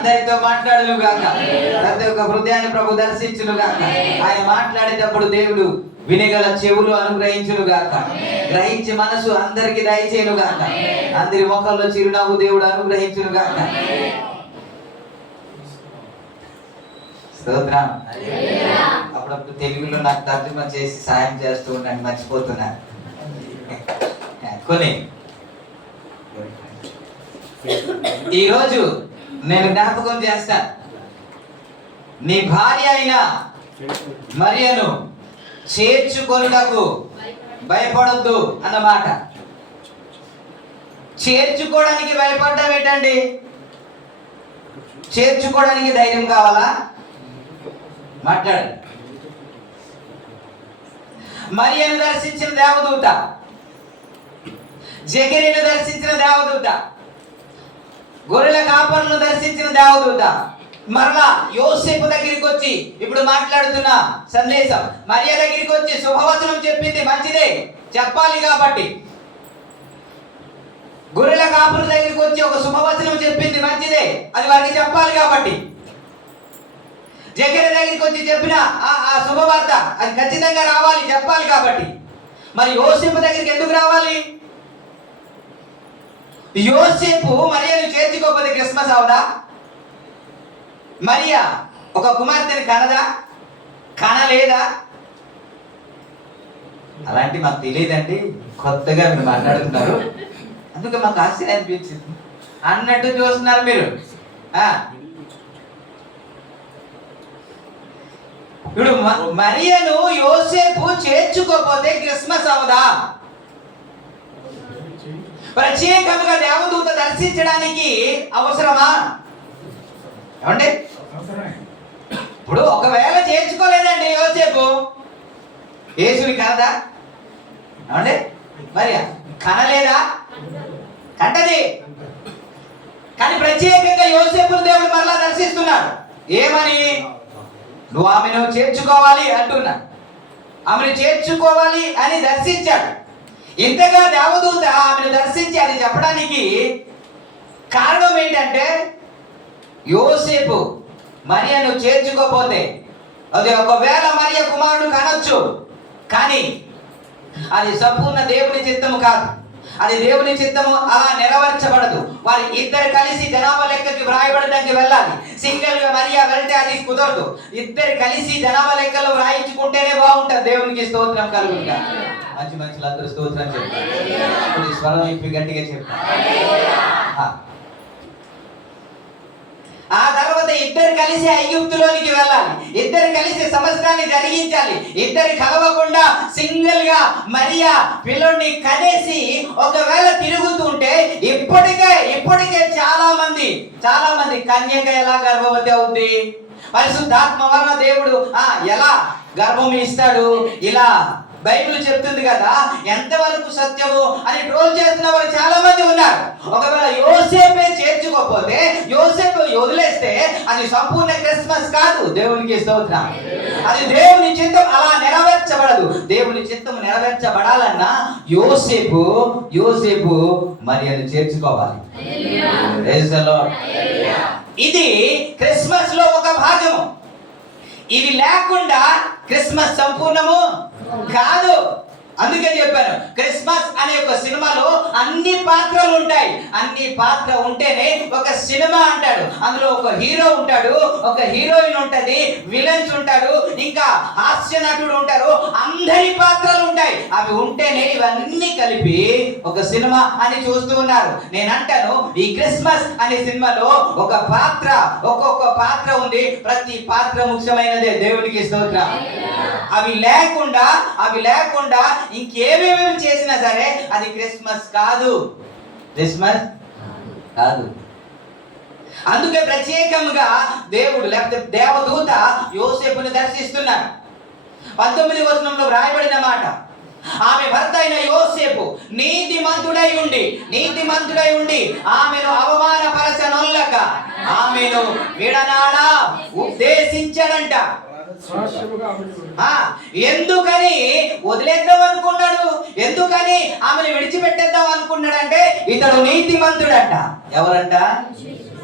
అందరితో మాట్లాడును గాక, ప్రతి ఒక్క హృదయాన్ని ప్రభు దర్శించును గాక. ఆయన మాట్లాడేటప్పుడు దేవుడు వినగల చెవులు అనుగ్రహించును గాక, గ్రహించి మనసు అందరికి దయచేయును గాక, అందరి ముఖంలో చిరునవ్వు దేవుడు అనుగ్రహించును గాక. స్తోత్రం. అప్పుడప్పుడు తెలుగులో నాకు తర్జుమా చేసి సాయం చేస్తూ ఉన్నాను, మర్చిపోతున్నాను కొన్ని. ఈరోజు నేను జ్ఞాపకం చేస్తాను, నీ భార్య అయిన మరియను చేర్చుకొనుటకు భయపడొద్దు అన్నమాట. చేర్చుకోవడానికి భయపడ్డం ఏంటండి? చేర్చుకోవడానికి ధైర్యం కావాలా? మాట్లాడు. మరియను దర్శించిన దేవదూత, జకరీను దర్శించిన దేవదూత, గొర్రెల కాపరులను దర్శించిన దేవదూత, మరలా యోసేపు దగ్గరికి వచ్చి ఇప్పుడు మాట్లాడుతున్న సందేశం, మరియ దగ్గరికి వచ్చి శుభవచనం చెప్పింది, మంచిదే, చెప్పాలి కాబట్టి. గొర్రెల కాపుల దగ్గరికి వచ్చి ఒక శుభవచనం చెప్పింది, మంచిదే, అది వారికి చెప్పాలి కాబట్టి. జకరీయ దగ్గరికి వచ్చి చెప్పిన ఆ శుభవార్త అది ఖచ్చితంగా రావాలి, చెప్పాలి కాబట్టి. మరి యోసేపు దగ్గరికి ఎందుకు రావాలి? యోసేపు మరియను చేర్చుకోకపోతే క్రిస్మస్ అవదా? మరియా ఒక కుమార్తెని కనదా? కనలేదా? అలాంటి మాకు తెలియదండి, కొత్తగా మీరు మాట్లాడుతున్నారు, అందుకే మాకు ఆశ్చర్యం అనిపించింది అన్నట్టు చూస్తున్నారు మీరు. ఇప్పుడు మరియను యోసేపు చేర్చుకోకపోతే క్రిస్మస్ అవదా? ప్రత్యేకంగా దేవదూత దర్శించడానికి అవసరమా? ఏమండి? ఇప్పుడు ఒకవేళ చేర్చుకోలేదండి యోసేపు, యేసుని కనదా? ఏమండి? మరి కనలేదా? కంటది. కానీ ప్రత్యేకంగా యోసేపును దేవుడు మరలా దర్శిస్తున్నాడు. ఏమని? నువ్వు ఆమెను చేర్చుకోవాలి అంటున్నా, ఆమెను చేర్చుకోవాలి అని దర్శించాడు. ఇంతగా దేవదూత ఆమెను దర్శించి అది చెప్పడానికి కారణం ఏంటంటే, యోసేపు మరియను చేర్చుకోపోతే అది ఒకవేళ మరియ కుమారుడు కనొచ్చు, కానీ అది సంపూర్ణ దేవుని చిత్తము కాదు, అది దేవుని చిత్తము అలా నెరవేర్చబడదు. వారి ఇద్దరు కలిసి జనాభా లెక్కకి వ్రాయబడడానికి వెళ్ళాలి. సింగిల్ గా మరియా వెళ్తే అది కుదరదు. ఇద్దరు కలిసి జనాభా లెక్కలో వ్రాయించుకుంటేనే బాగుంటుంది. దేవునికి స్తోత్రం కలుగుగా. మంచి మంచి అందరూ స్తోత్రం చెప్పారు. స్వరం ఇప్పి గట్టిగా చెప్పారు. ఆ తర్వాత ఇద్దరు కలిసి ఐగుప్తులోనికి వెళ్ళాలి, ఇద్దరు కలిసి సంవత్సరాన్ని జరిగించాలి. ఇద్దరు కలవకుండా సింగిల్ గా మరియా పిల్లోడిని కనేసి ఒకవేళ తిరుగుతుంటే ఇప్పటికే చాలా మంది కన్యక ఎలా గర్భవతి అవుద్ది? పరిశుద్ధాత్మ వలన దేవుడు ఎలా గర్భం ఇస్తాడు? ఇలా బైబిల్ చెప్తుంది కదా. ఎంతవరకు సత్యము అని ట్రోల్ చేస్తున్న వారు చాలా మంది ఉన్నారు. ఒకవేళ యోసేపే చేర్చుకోకపోతే, యోసేపు వదిలేస్తే అది సంపూర్ణ క్రిస్మస్ కాదు. దేవునికి స్తోత్రం. అది దేవుని చిత్తం అలా నెరవేర్చబడదు. దేవుని చిత్తం నెరవేర్చబడాలన్నా యోసేపు మరి అది చేర్చుకోవాలి. ఇది క్రిస్మస్ లో ఒక భాగము. ఇవి లేకుండా క్రిస్మస్ సంపూర్ణము కాదు. అందుకే చెప్పాను, క్రిస్మస్ అనే ఒక సినిమాలో అన్ని పాత్రలు ఉంటాయి. అన్ని పాత్ర ఉంటేనే ఒక సినిమా అంటాడు. అందులో ఒక హీరో ఉంటాడు, ఒక హీరోయిన్ ఉంటది, విలన్స్ ఉంటాడు, ఇంకా హాస్య నటుడు ఉంటారు. అందరి పాత్రలు ఉంటాయి. అవి ఉంటేనే ఇవన్నీ కలిపి ఒక సినిమా అని చూస్తూ ఉన్నారు. నేను అంటాను, ఈ క్రిస్మస్ అనే సినిమాలో ఒక్కొక్క పాత్ర ఉంది. ప్రతి పాత్ర ముఖ్యమైనదే. దేవునికి స్తోత్రం. అవి లేకుండా ఇంకేమేమి చేసినా సరే అది క్రిస్మస్ కాదు. అందుకే ప్రత్యేకంగా దేవుడు లేకపోతే దేవదూత యోసేపుని దర్శిస్తున్నాడు. 19వ వచనంలో వ్రాయబడిన మాట, ఆమె భర్త అయిన యోసేపు నీతిమంతుడై ఉండి ఆమెను అవమానపరచనొల్లక ఆమెను విడనాడ ఉద్దేశించాడంట. ఎందుకని వదిలేద్దాం అనుకున్నాడు? ఎందుకని ఆమెను విడిచిపెట్టేద్దాం అనుకున్నాడంటే ఇతడు నీతిమంతుడంట. ఎవరంట?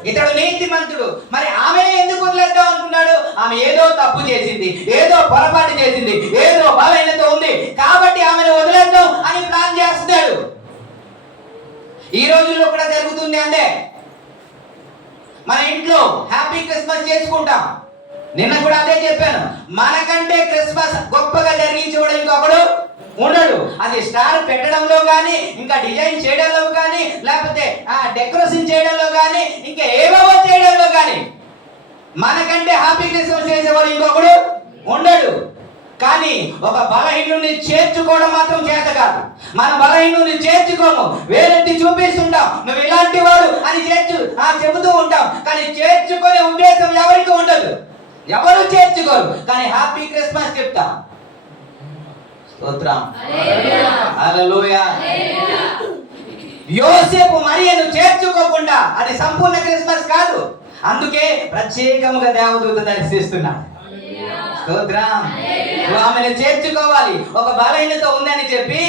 ఇతడు నీతిమంతుడు. మరి ఆమె ఎందుకు వదిలేద్దాం అనుకున్నాడు? ఆమె ఏదో తప్పు చేసింది, ఏదో పొరపాటు చేసింది, ఏదో బలహీనత ఉంది కాబట్టి ఆమెను వదిలేద్దాం అని ప్లాన్ చేస్తున్నాడు. ఈ రోజుల్లో కూడా జరుగుతుంది అంతే. మన ఇంట్లో హ్యాపీ క్రిస్మస్ చేసుకుంటాం. నిన్న కూడా అదే చెప్పాను. మనకంటే క్రిస్మస్ గొప్పగా జరిగించేవాడు ఇంకొకడు ఉండడు. అది స్టార్ పెట్టడంలో కానీ, ఇంకా డిజైన్ చేయడంలో కానీ, లేకపోతే డెకరేషన్ చేయడంలో కానీ, ఇంకా ఏవేవో చేయడంలో కానీ మనకంటే హ్యాపీ క్రిస్మస్ చేసేవాడు ఇంకొకడు ఉండడు. కానీ ఒక బలహీనుని చేర్చుకోవడం మాత్రం చేత కాదు. మన బలహీనుని చేర్చుకోము, వేరెత్తి చూపిస్తుంటాం, నువ్వు ఇలాంటి వాడు అని చెబుతూ ఉంటాం. కానీ చేర్చుకునే ఉద్దేశం ఎవరికి ఉండదు, ఎవరు చేర్చుకోరు. కానీ హ్యాపీ క్రిస్మస్ చెప్తాం. స్తోత్రం, హల్లెలూయా. యోసేపు మరియను చేర్చుకోకుండా అది సంపూర్ణ క్రిస్మస్ కాదు. అందుకే ప్రత్యేకముగా దేవదూత దర్శిస్తున్నాడు. స్తోత్రం. ఆమెను చేర్చుకోవాలి. ఒక బలహీనత ఉందని చెప్పి,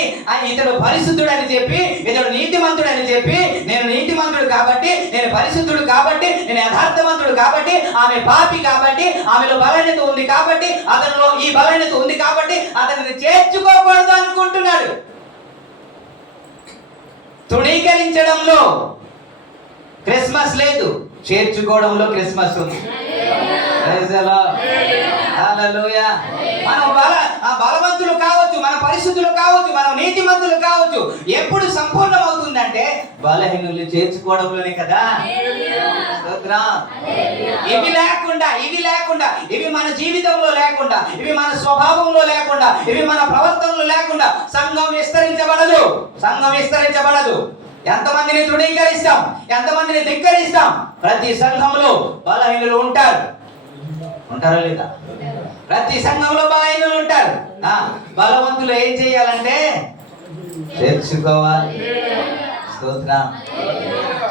ఇతడు పరిశుద్ధుడు అని చెప్పి, ఇతడు నీతిమంతుడు అని చెప్పి, నేను నీతిమంతుడు కాబట్టి, నేను పరిశుద్ధుడు కాబట్టి, నేను యథార్థవంతుడు కాబట్టి, ఆమె పాపి కాబట్టి, ఆమెలో బలహీనత ఉంది కాబట్టి, అతనిలో ఈ బలహీనత ఉంది కాబట్టి అతనిని చేర్చుకోకూడదు అనుకుంటున్నాడు. తృణీకరించడంలో క్రిస్మస్ లేదు, చేర్చుకోవడంలో క్రిస్మస్ ఉంది. మనం బలవంతులు కావచ్చు, మన పరిశుద్ధులు కావచ్చు, మనం నీతిమంతులు కావచ్చు. ఎప్పుడు సంపూర్ణం అవుతుందంటే బలహీనులు చేర్చుకోవడంలోనే కదా. ఇవి లేకుండా ఇవి మన జీవితంలో లేకుండా, ఇవి మన స్వభావంలో లేకుండా, ఇవి మన ప్రవర్తనలో లేకుండా సంఘం విస్తరించబడదు. ఎంతమందిని తృణీకరిస్తాం, ఎంతమందిని ధిక్కరిస్తాం. ప్రతి సంఘంలో బలహీనులు ఉంటారా లేదా? ప్రతి సంఘంలో బలహీనులు ఉంటారు. బలవంతులు ఏం చేయాలంటే చేర్చుకోవాలి. స్తోత్రం.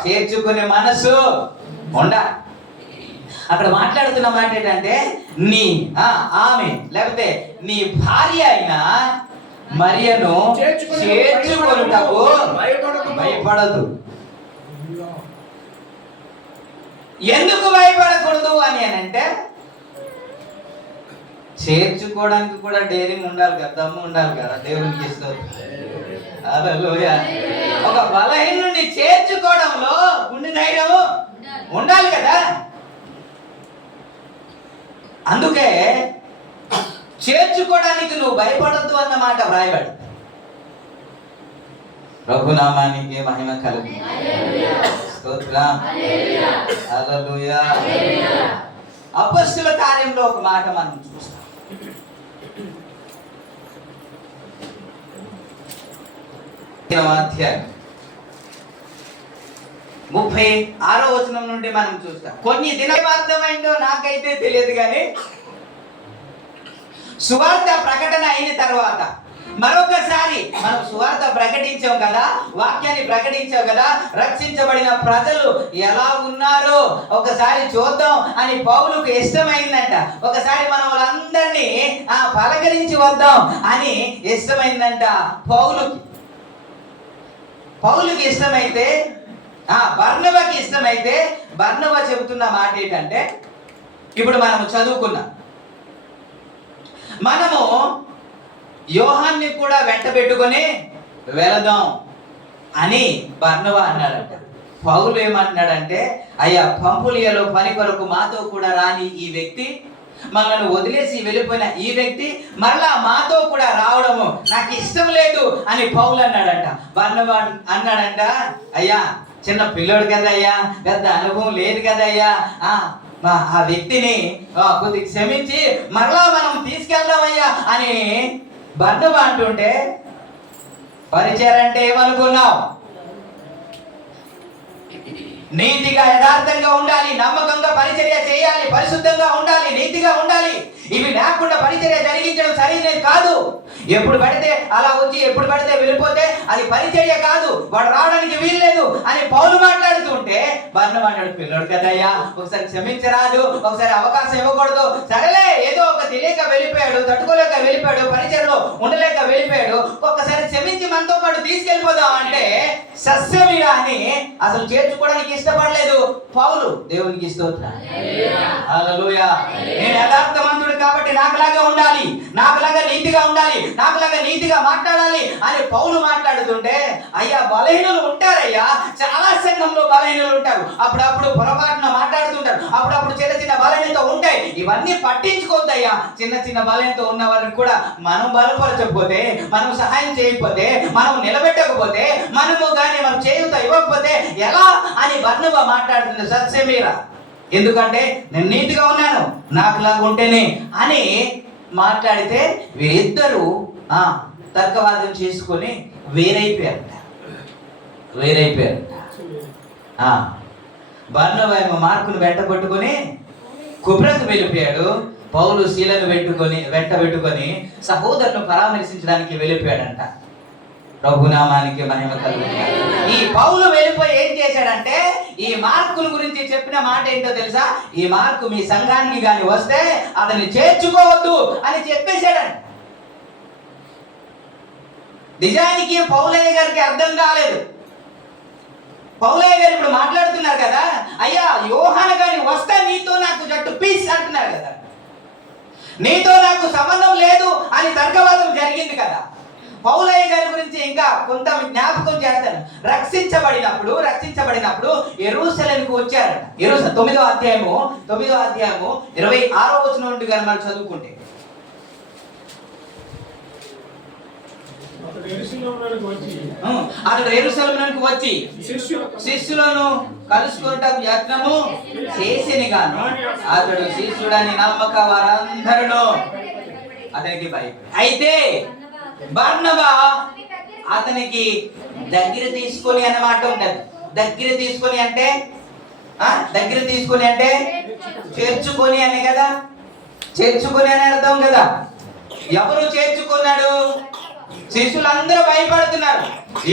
చేర్చుకునే మనసు ఉండాలి. అక్కడ మాట్లాడుతున్న మాట ఏంటంటే, ఆమె లేకపోతే నీ భార్య అయినా మరియను చేర్చుకొనుటకు భయపడదు. ఎందుకు భయపడకూడదు అని అంటే, చేర్చుకోవడానికి కూడా డేరింగ్ ఉండాలి కదా, దమ్ము ఉండాలి కదా. దేవునికి ఇష్టం. హల్లెలూయా. ఒక బలహీనుడిని చేర్చుకోవడంలో గుండె ధైర్యము ఉండాలి కదా. అందుకే చేర్చుకోవడానికి నువ్వు భయపడద్దు అన్నమాట వ్రాయబడి. ప్రభునామానికి మహిమ కలుగు. స్తోత్రం, హల్లెలూయా. అపొస్తలుల కార్యంలో ఒక మాట మనం చూస్తాం. అధ్యాయం 36వ వచనం నుండి మనం చూస్తాం. కొన్ని దినాలు అర్థమైందో నాకైతే తెలియదు, కానీ సువార్త ప్రకటన అయిన తర్వాత మరొకసారి మనం సువార్త ప్రకటించాం కదా, వాక్యాన్ని ప్రకటించాం కదా, రక్షించబడిన ప్రజలు ఎలా ఉన్నారో ఒకసారి చూద్దాం అని పౌలుకు ఇష్టమైందంట. ఒకసారి మనం వాళ్ళందరినీ పలకరించి వద్దాం అని ఇష్టమైందంట పౌలుకి ఇష్టమైతే, బర్నబాకి ఇష్టమైతే, బర్నబా చెబుతున్న మాట ఏంటంటే, ఇప్పుడు మనము చదువుకున్నాం, మనము యోహాన్ని కూడా వెంట పెట్టుకొని వెళదాం అని బర్నబా అన్నాడంట. పౌలు ఏమంటున్నాడంటే, అయ్యా, పంపులియలో పని కొరకు మాతో కూడా రాని ఈ వ్యక్తి, మనల్ని వదిలేసి వెళ్ళిపోయిన ఈ వ్యక్తి మరలా మాతో కూడా రావడము నాకు ఇష్టం లేదు అని పౌలు అన్నాడంట. బర్నబా అన్నాడంట, అయ్యా, చిన్న పిల్లోడు కదయ్యా, పెద్ద అనుభవం లేదు కదయ్యా, ఆ వ్యక్తిని కొద్దిగా క్షమించి మరలా మనం తీసుకెళ్దామయ్యా అని బర్నబా అంటుంటే, పరిచయం అంటే ఏమనుకున్నావు? నీతిగా యథార్థంగా ఉండాలి, నమ్మకంగా పరిచర్య చేయాలి, పరిశుద్ధ పరిశుద్ధంగా ఉండాలి, నీతిగా ఉండాలి. ఇవి లేకుండా పరిచర్య జరిగించడం సరైనది కాదు. ఎప్పుడు పడితే అలా వచ్చి ఎప్పుడు పడితే వెళ్ళిపోతే అది పరిచర్య కాదు, వాడు రావడానికి వీల్లేదు అని పౌలు మాట్లాడుతుంటే బర్నబా అన్నాడు, పిల్లడు కదయ్యా, ఒకసారి క్షమించరాదు, ఒకసారి అవకాశం ఇవ్వకూడదు. సరేలే, ఏదో ఒక తెలియక వెళ్ళిపోయాడు, తట్టుకోలేక వెళ్ళిపోయాడు, పరిచర్యలో ఉండలేక వెళ్ళిపోయాడు, ఒక్కసారి క్షమించి మనతో పాటు తీసుకెళ్ళిపోదాం అంటే సస్యమీరా అని అసలు చేర్చుకోవడానికి ఇష్టపడలేదు పౌలు. దేవునికి స్తోత్రం, హల్లెలూయా. నేను యథార్థవంతుడు కాబట్టి నాకులాగా ఉండాలి, నాకులాగా నీతిగా ఉండాలి, నాకులాగా నీతిగా మాట్లాడాలి అని పౌలు మాట్లాడుతుంటే, అయ్యా బలహీనులు ఉంటారయ్యా, చాలా సంఘంలో బలహీనులు ఉంటారు, అప్పుడప్పుడు పొరపాటున మాట్లాడుతుంటారు, అప్పుడప్పుడు చిన్న చిన్న బలహీనత ఉంటాయి. ఇవన్నీ పట్టించుకోవద్దయ్యా. చిన్న చిన్న బలహీనత ఉన్న వారిని కూడా మనం బలపరచకపోతే, మనం సహాయం చేయకపోతే, మనం నిలబెట్టకపోతే, మనము కానీ మనం చేయుత ఇవ్వకపోతే ఎలా అని బర్నబా మాట్లాడుతుంది సత్యమీరా. ఎందుకంటే నేను నీతిగా ఉన్నాను, నాకులాగా ఉంటేనే అని మాట్లాడితే వీరిద్దరూ తర్కవాదం చేసుకొని వేరైపోయారట. బర్నబా ఏమో మార్కును వెంట పట్టుకొని కుబ్రకు వెళ్ళిపోయాడు, పౌలు శీలను వెంట పెట్టుకొని సహోదరును పరామర్శించడానికి వెళ్ళిపోయాడంట. ప్రభునామానికి మహిమ కలుగుతుంది. ఈ పౌలు వెళ్ళిపోయి ఏం చేశాడంటే, ఈ మార్కుల గురించి చెప్పిన మాట ఏంటో తెలుసా? ఈ మార్కు మీ సంఘానికి గాని వస్తే అతన్ని చేర్చుకోవద్దు అని చెప్పేశాడంట. నిజానికి పౌలయ్య గారికి అర్థం కాలేదు. పౌలయ్య గారు ఇప్పుడు మాట్లాడుతున్నారు కదా, అయ్యా యోహాను గాని వస్తే నీతో నాకు జట్టు పీస్ అంటున్నారు కదా, నీతో నాకు సంబంధం లేదు అని తర్కవాదం జరిగింది కదా. పౌలయ్య గారి గురించి ఇంకా కొంత జ్ఞాపకం చేస్తాను. రక్షించబడినప్పుడు యెరూషలేముకు వచ్చారట. 9వ అధ్యాయము 26వ వచనం నుండి కానీ మనం చదువుకుంటే, అతడు యెరూషలేమునకు వచ్చి శిష్యులను కలుసుకొనుటకు యత్నము చేసిని గాను అతడు శిష్యుడని నమ్మక వారందరూ అతనికి భయపడి. అయితే బర్నబా అతనికి దగ్గర తీసుకొని అన్నమాట ఉంటది. దగ్గర తీసుకొని అంటే చేర్చుకొని అని కదా, చేర్చుకొని అని అర్థం కదా. ఎవరు చేర్చుకున్నాడు? శిష్యులందరూ భయపడుతున్నారు.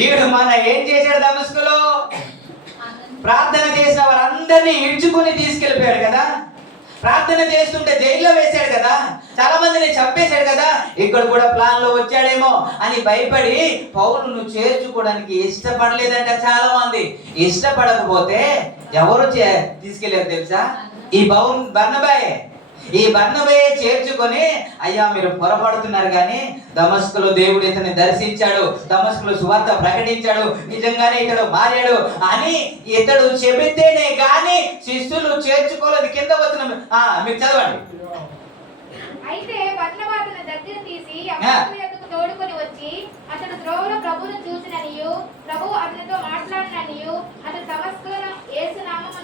ఈడు మన ఏం చేశాడు? దమస్కులో ప్రార్థన చేసిన వారందరినీ ఈడ్చుకొని తీసుకెళ్ళిపోయాడు కదా, ప్రార్థన చేస్తుంటే జైల్లో వేశాడు కదా, చాలా మందిని చంపేశాడు కదా, ఇక్కడ కూడా ప్లాన్ లో వచ్చాడేమో అని భయపడి పౌలును చేర్చుకోవడానికి ఇష్టపడలేదంట. చాలా మంది ఇష్టపడకపోతే ఎవరు తీసుకెళ్లారు తెలుసా? ఈ బర్నబాయే చేర్చుకొని, అయ్యా మీరు పొరపడుతున్నారు కానీ దమస్కులో దేవుడు ఇతన్ని దర్శించాడు, దమస్కులో సువార్త ప్రకటించాడు, నిజంగానే ఇతడు మారాడు అని ఇతడు చెబితేనే గాని శిష్యులు చేర్చుకోలేదు. కింద వచ్చిన మీరు చదవండి. అయితే బర్నబా అతని దగ్గర తీసి అపొస్తలుల యొద్దకు తోడుకొని వచ్చి, అతడు త్రోవలో ప్రభువును చూసిననియు ప్రభువు అతనితో మాట్లాడిననియు అతడు దమస్కులో యేసు నామమును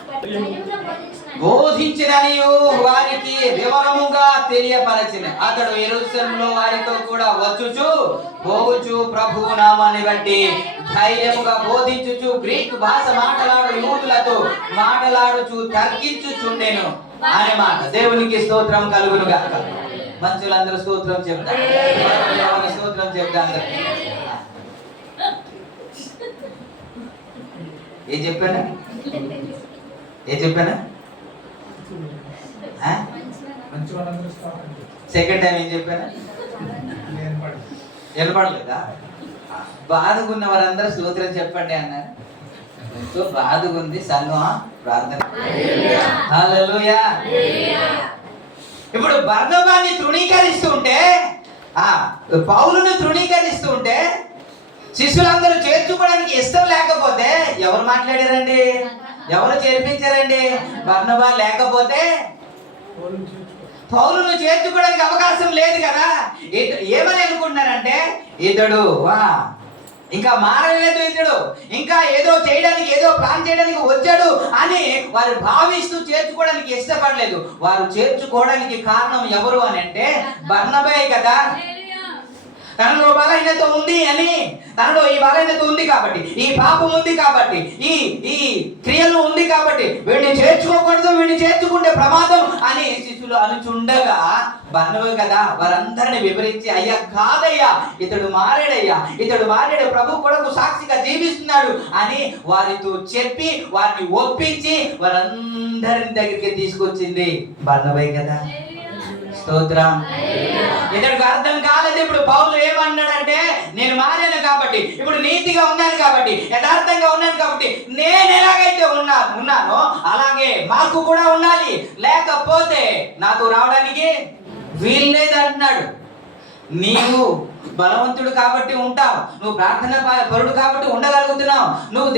బోధించిననియు వారికి వివరముగా తెలియపరచిన. అతడు యెరూషలేములో వారితో కూడా పోవుచు ప్రభువు నామాన్ని బట్టి ధైర్యముగా బోధించుచు గ్రీకు భాష మాట్లాడు యూదులతో మాట్లాడుచు తర్కించుచుండెను అనే మాట. దేవునికి స్తోత్రం కలుగును గాక. మంచులందరూ స్తోత్రం చెప్తారు, స్తోత్రం చెప్తారు. ఏం చెప్పానా? సెకండ్ టైం ఏం చెప్పానా? నిలబడలేదా? బాధగున్న వారందరూ స్తోత్రం చెప్పండి అన్నారు. ఎంతో బాధగుంది సంఘం, ప్రార్థన. హల్లెలూయా. ఇప్పుడు బర్నబాని తృణీకరిస్తుంటే, పౌలును తృణీకరిస్తుంటే, శిష్యులందరూ చేర్చుకోవడానికి ఇష్టం లేకపోతే ఎవరు మాట్లాడారండి? ఎవరు చేర్పించారండి? బర్నబా లేకపోతే పౌలును చేర్చుకోవడానికి అవకాశం లేదు కదా. ఏమని అనుకుంటున్నారంటే, ఇతడు ఇంకా మారలేదు, ఇతడు ఇంకా ఏదో చేయడానికి, ఏదో ప్లాన్ చేయడానికి వచ్చాడు అని వారు భావిస్తూ చేర్చుకోవడానికి ఇష్టపడలేదు. వారు చేర్చుకోవడానికి కారణం ఎవరు అని అంటే బర్నబాయే కదా. తనలో బలహీనత ఉంది అని, తనలో ఈ బలహీనత ఉంది కాబట్టి, ఈ పాపం ఉంది కాబట్టి, ఈ క్రియలు ఉంది కాబట్టి వీడిని చేర్చుకోకూడదు, వీడిని చేర్చుకుంటే ప్రమాదం అని శిష్యులు అనుచుండగా బర్నబే కదా వారందరిని వివరించి, అయ్యా కాదయ్యా, ఇతడు మారాడు, ప్రభు కొరకు సాక్షిగా జీవిస్తున్నాడు అని వారితో చెప్పి వారిని ఒప్పించి వారందరిని దగ్గరికి తీసుకొచ్చింది బర్నబే కదా. స్తోత్రం. ఇతడికి అర్థం కాలేదు. ఇప్పుడు పౌలు ఏమన్నాడంటే, నేను మారాను కాబట్టి, ఇప్పుడు నీతిగా ఉన్నాను కాబట్టి, యథార్థంగా ఉన్నాను కాబట్టి, నేను ఎలాగైతే ఉన్నానో అలాగే మాకు కూడా ఉండాలి, లేకపోతే నాతో రావడానికి వీల్లేదు అంటున్నాడు. నీవు బలవంతుడు కాబట్టి ఉంటావు, నువ్వు ప్రార్థన పరుడు కాబట్టి ఉండగలుగుతున్నావు, నువ్వు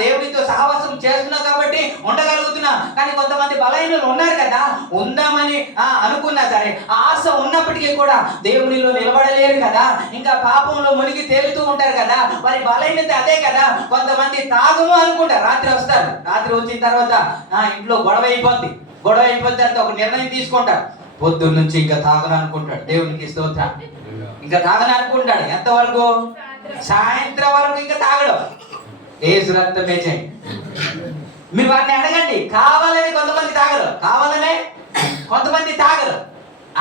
దేవుడితో సహవాసం చేస్తున్నావు కాబట్టి ఉండగలుగుతున్నావు. కానీ కొంతమంది బలహీనులు ఉన్నారు కదా, ఉందామని అనుకున్నా సరే ఆశ ఉన్నప్పటికీ కూడా దేవునిలో నిలబడలేరు కదా, ఇంకా పాపంలో మునిగి తేలుతూ ఉంటారు కదా, వారి బలహీనత అదే కదా. కొంతమంది తాగము అనుకుంటారు, రాత్రి వస్తారు, రాత్రి వచ్చిన తర్వాత ఇంట్లో గొడవ అయిపోద్ది అంటే ఒక నిర్ణయం తీసుకుంటారు, పొద్దున్న నుంచి ఇంకా తాగను అనుకుంటాడు. దేవునికి స్తోత్రం. ఇంకా తాగను అనుకుంటాడు ఎంతవరకు? సాయంత్రం వరకు ఇంకా తాగడం. ఏసు రక్తమే చేయి. మీరు వారిని అడగండి, కావాలని కొంతమంది తాగరు,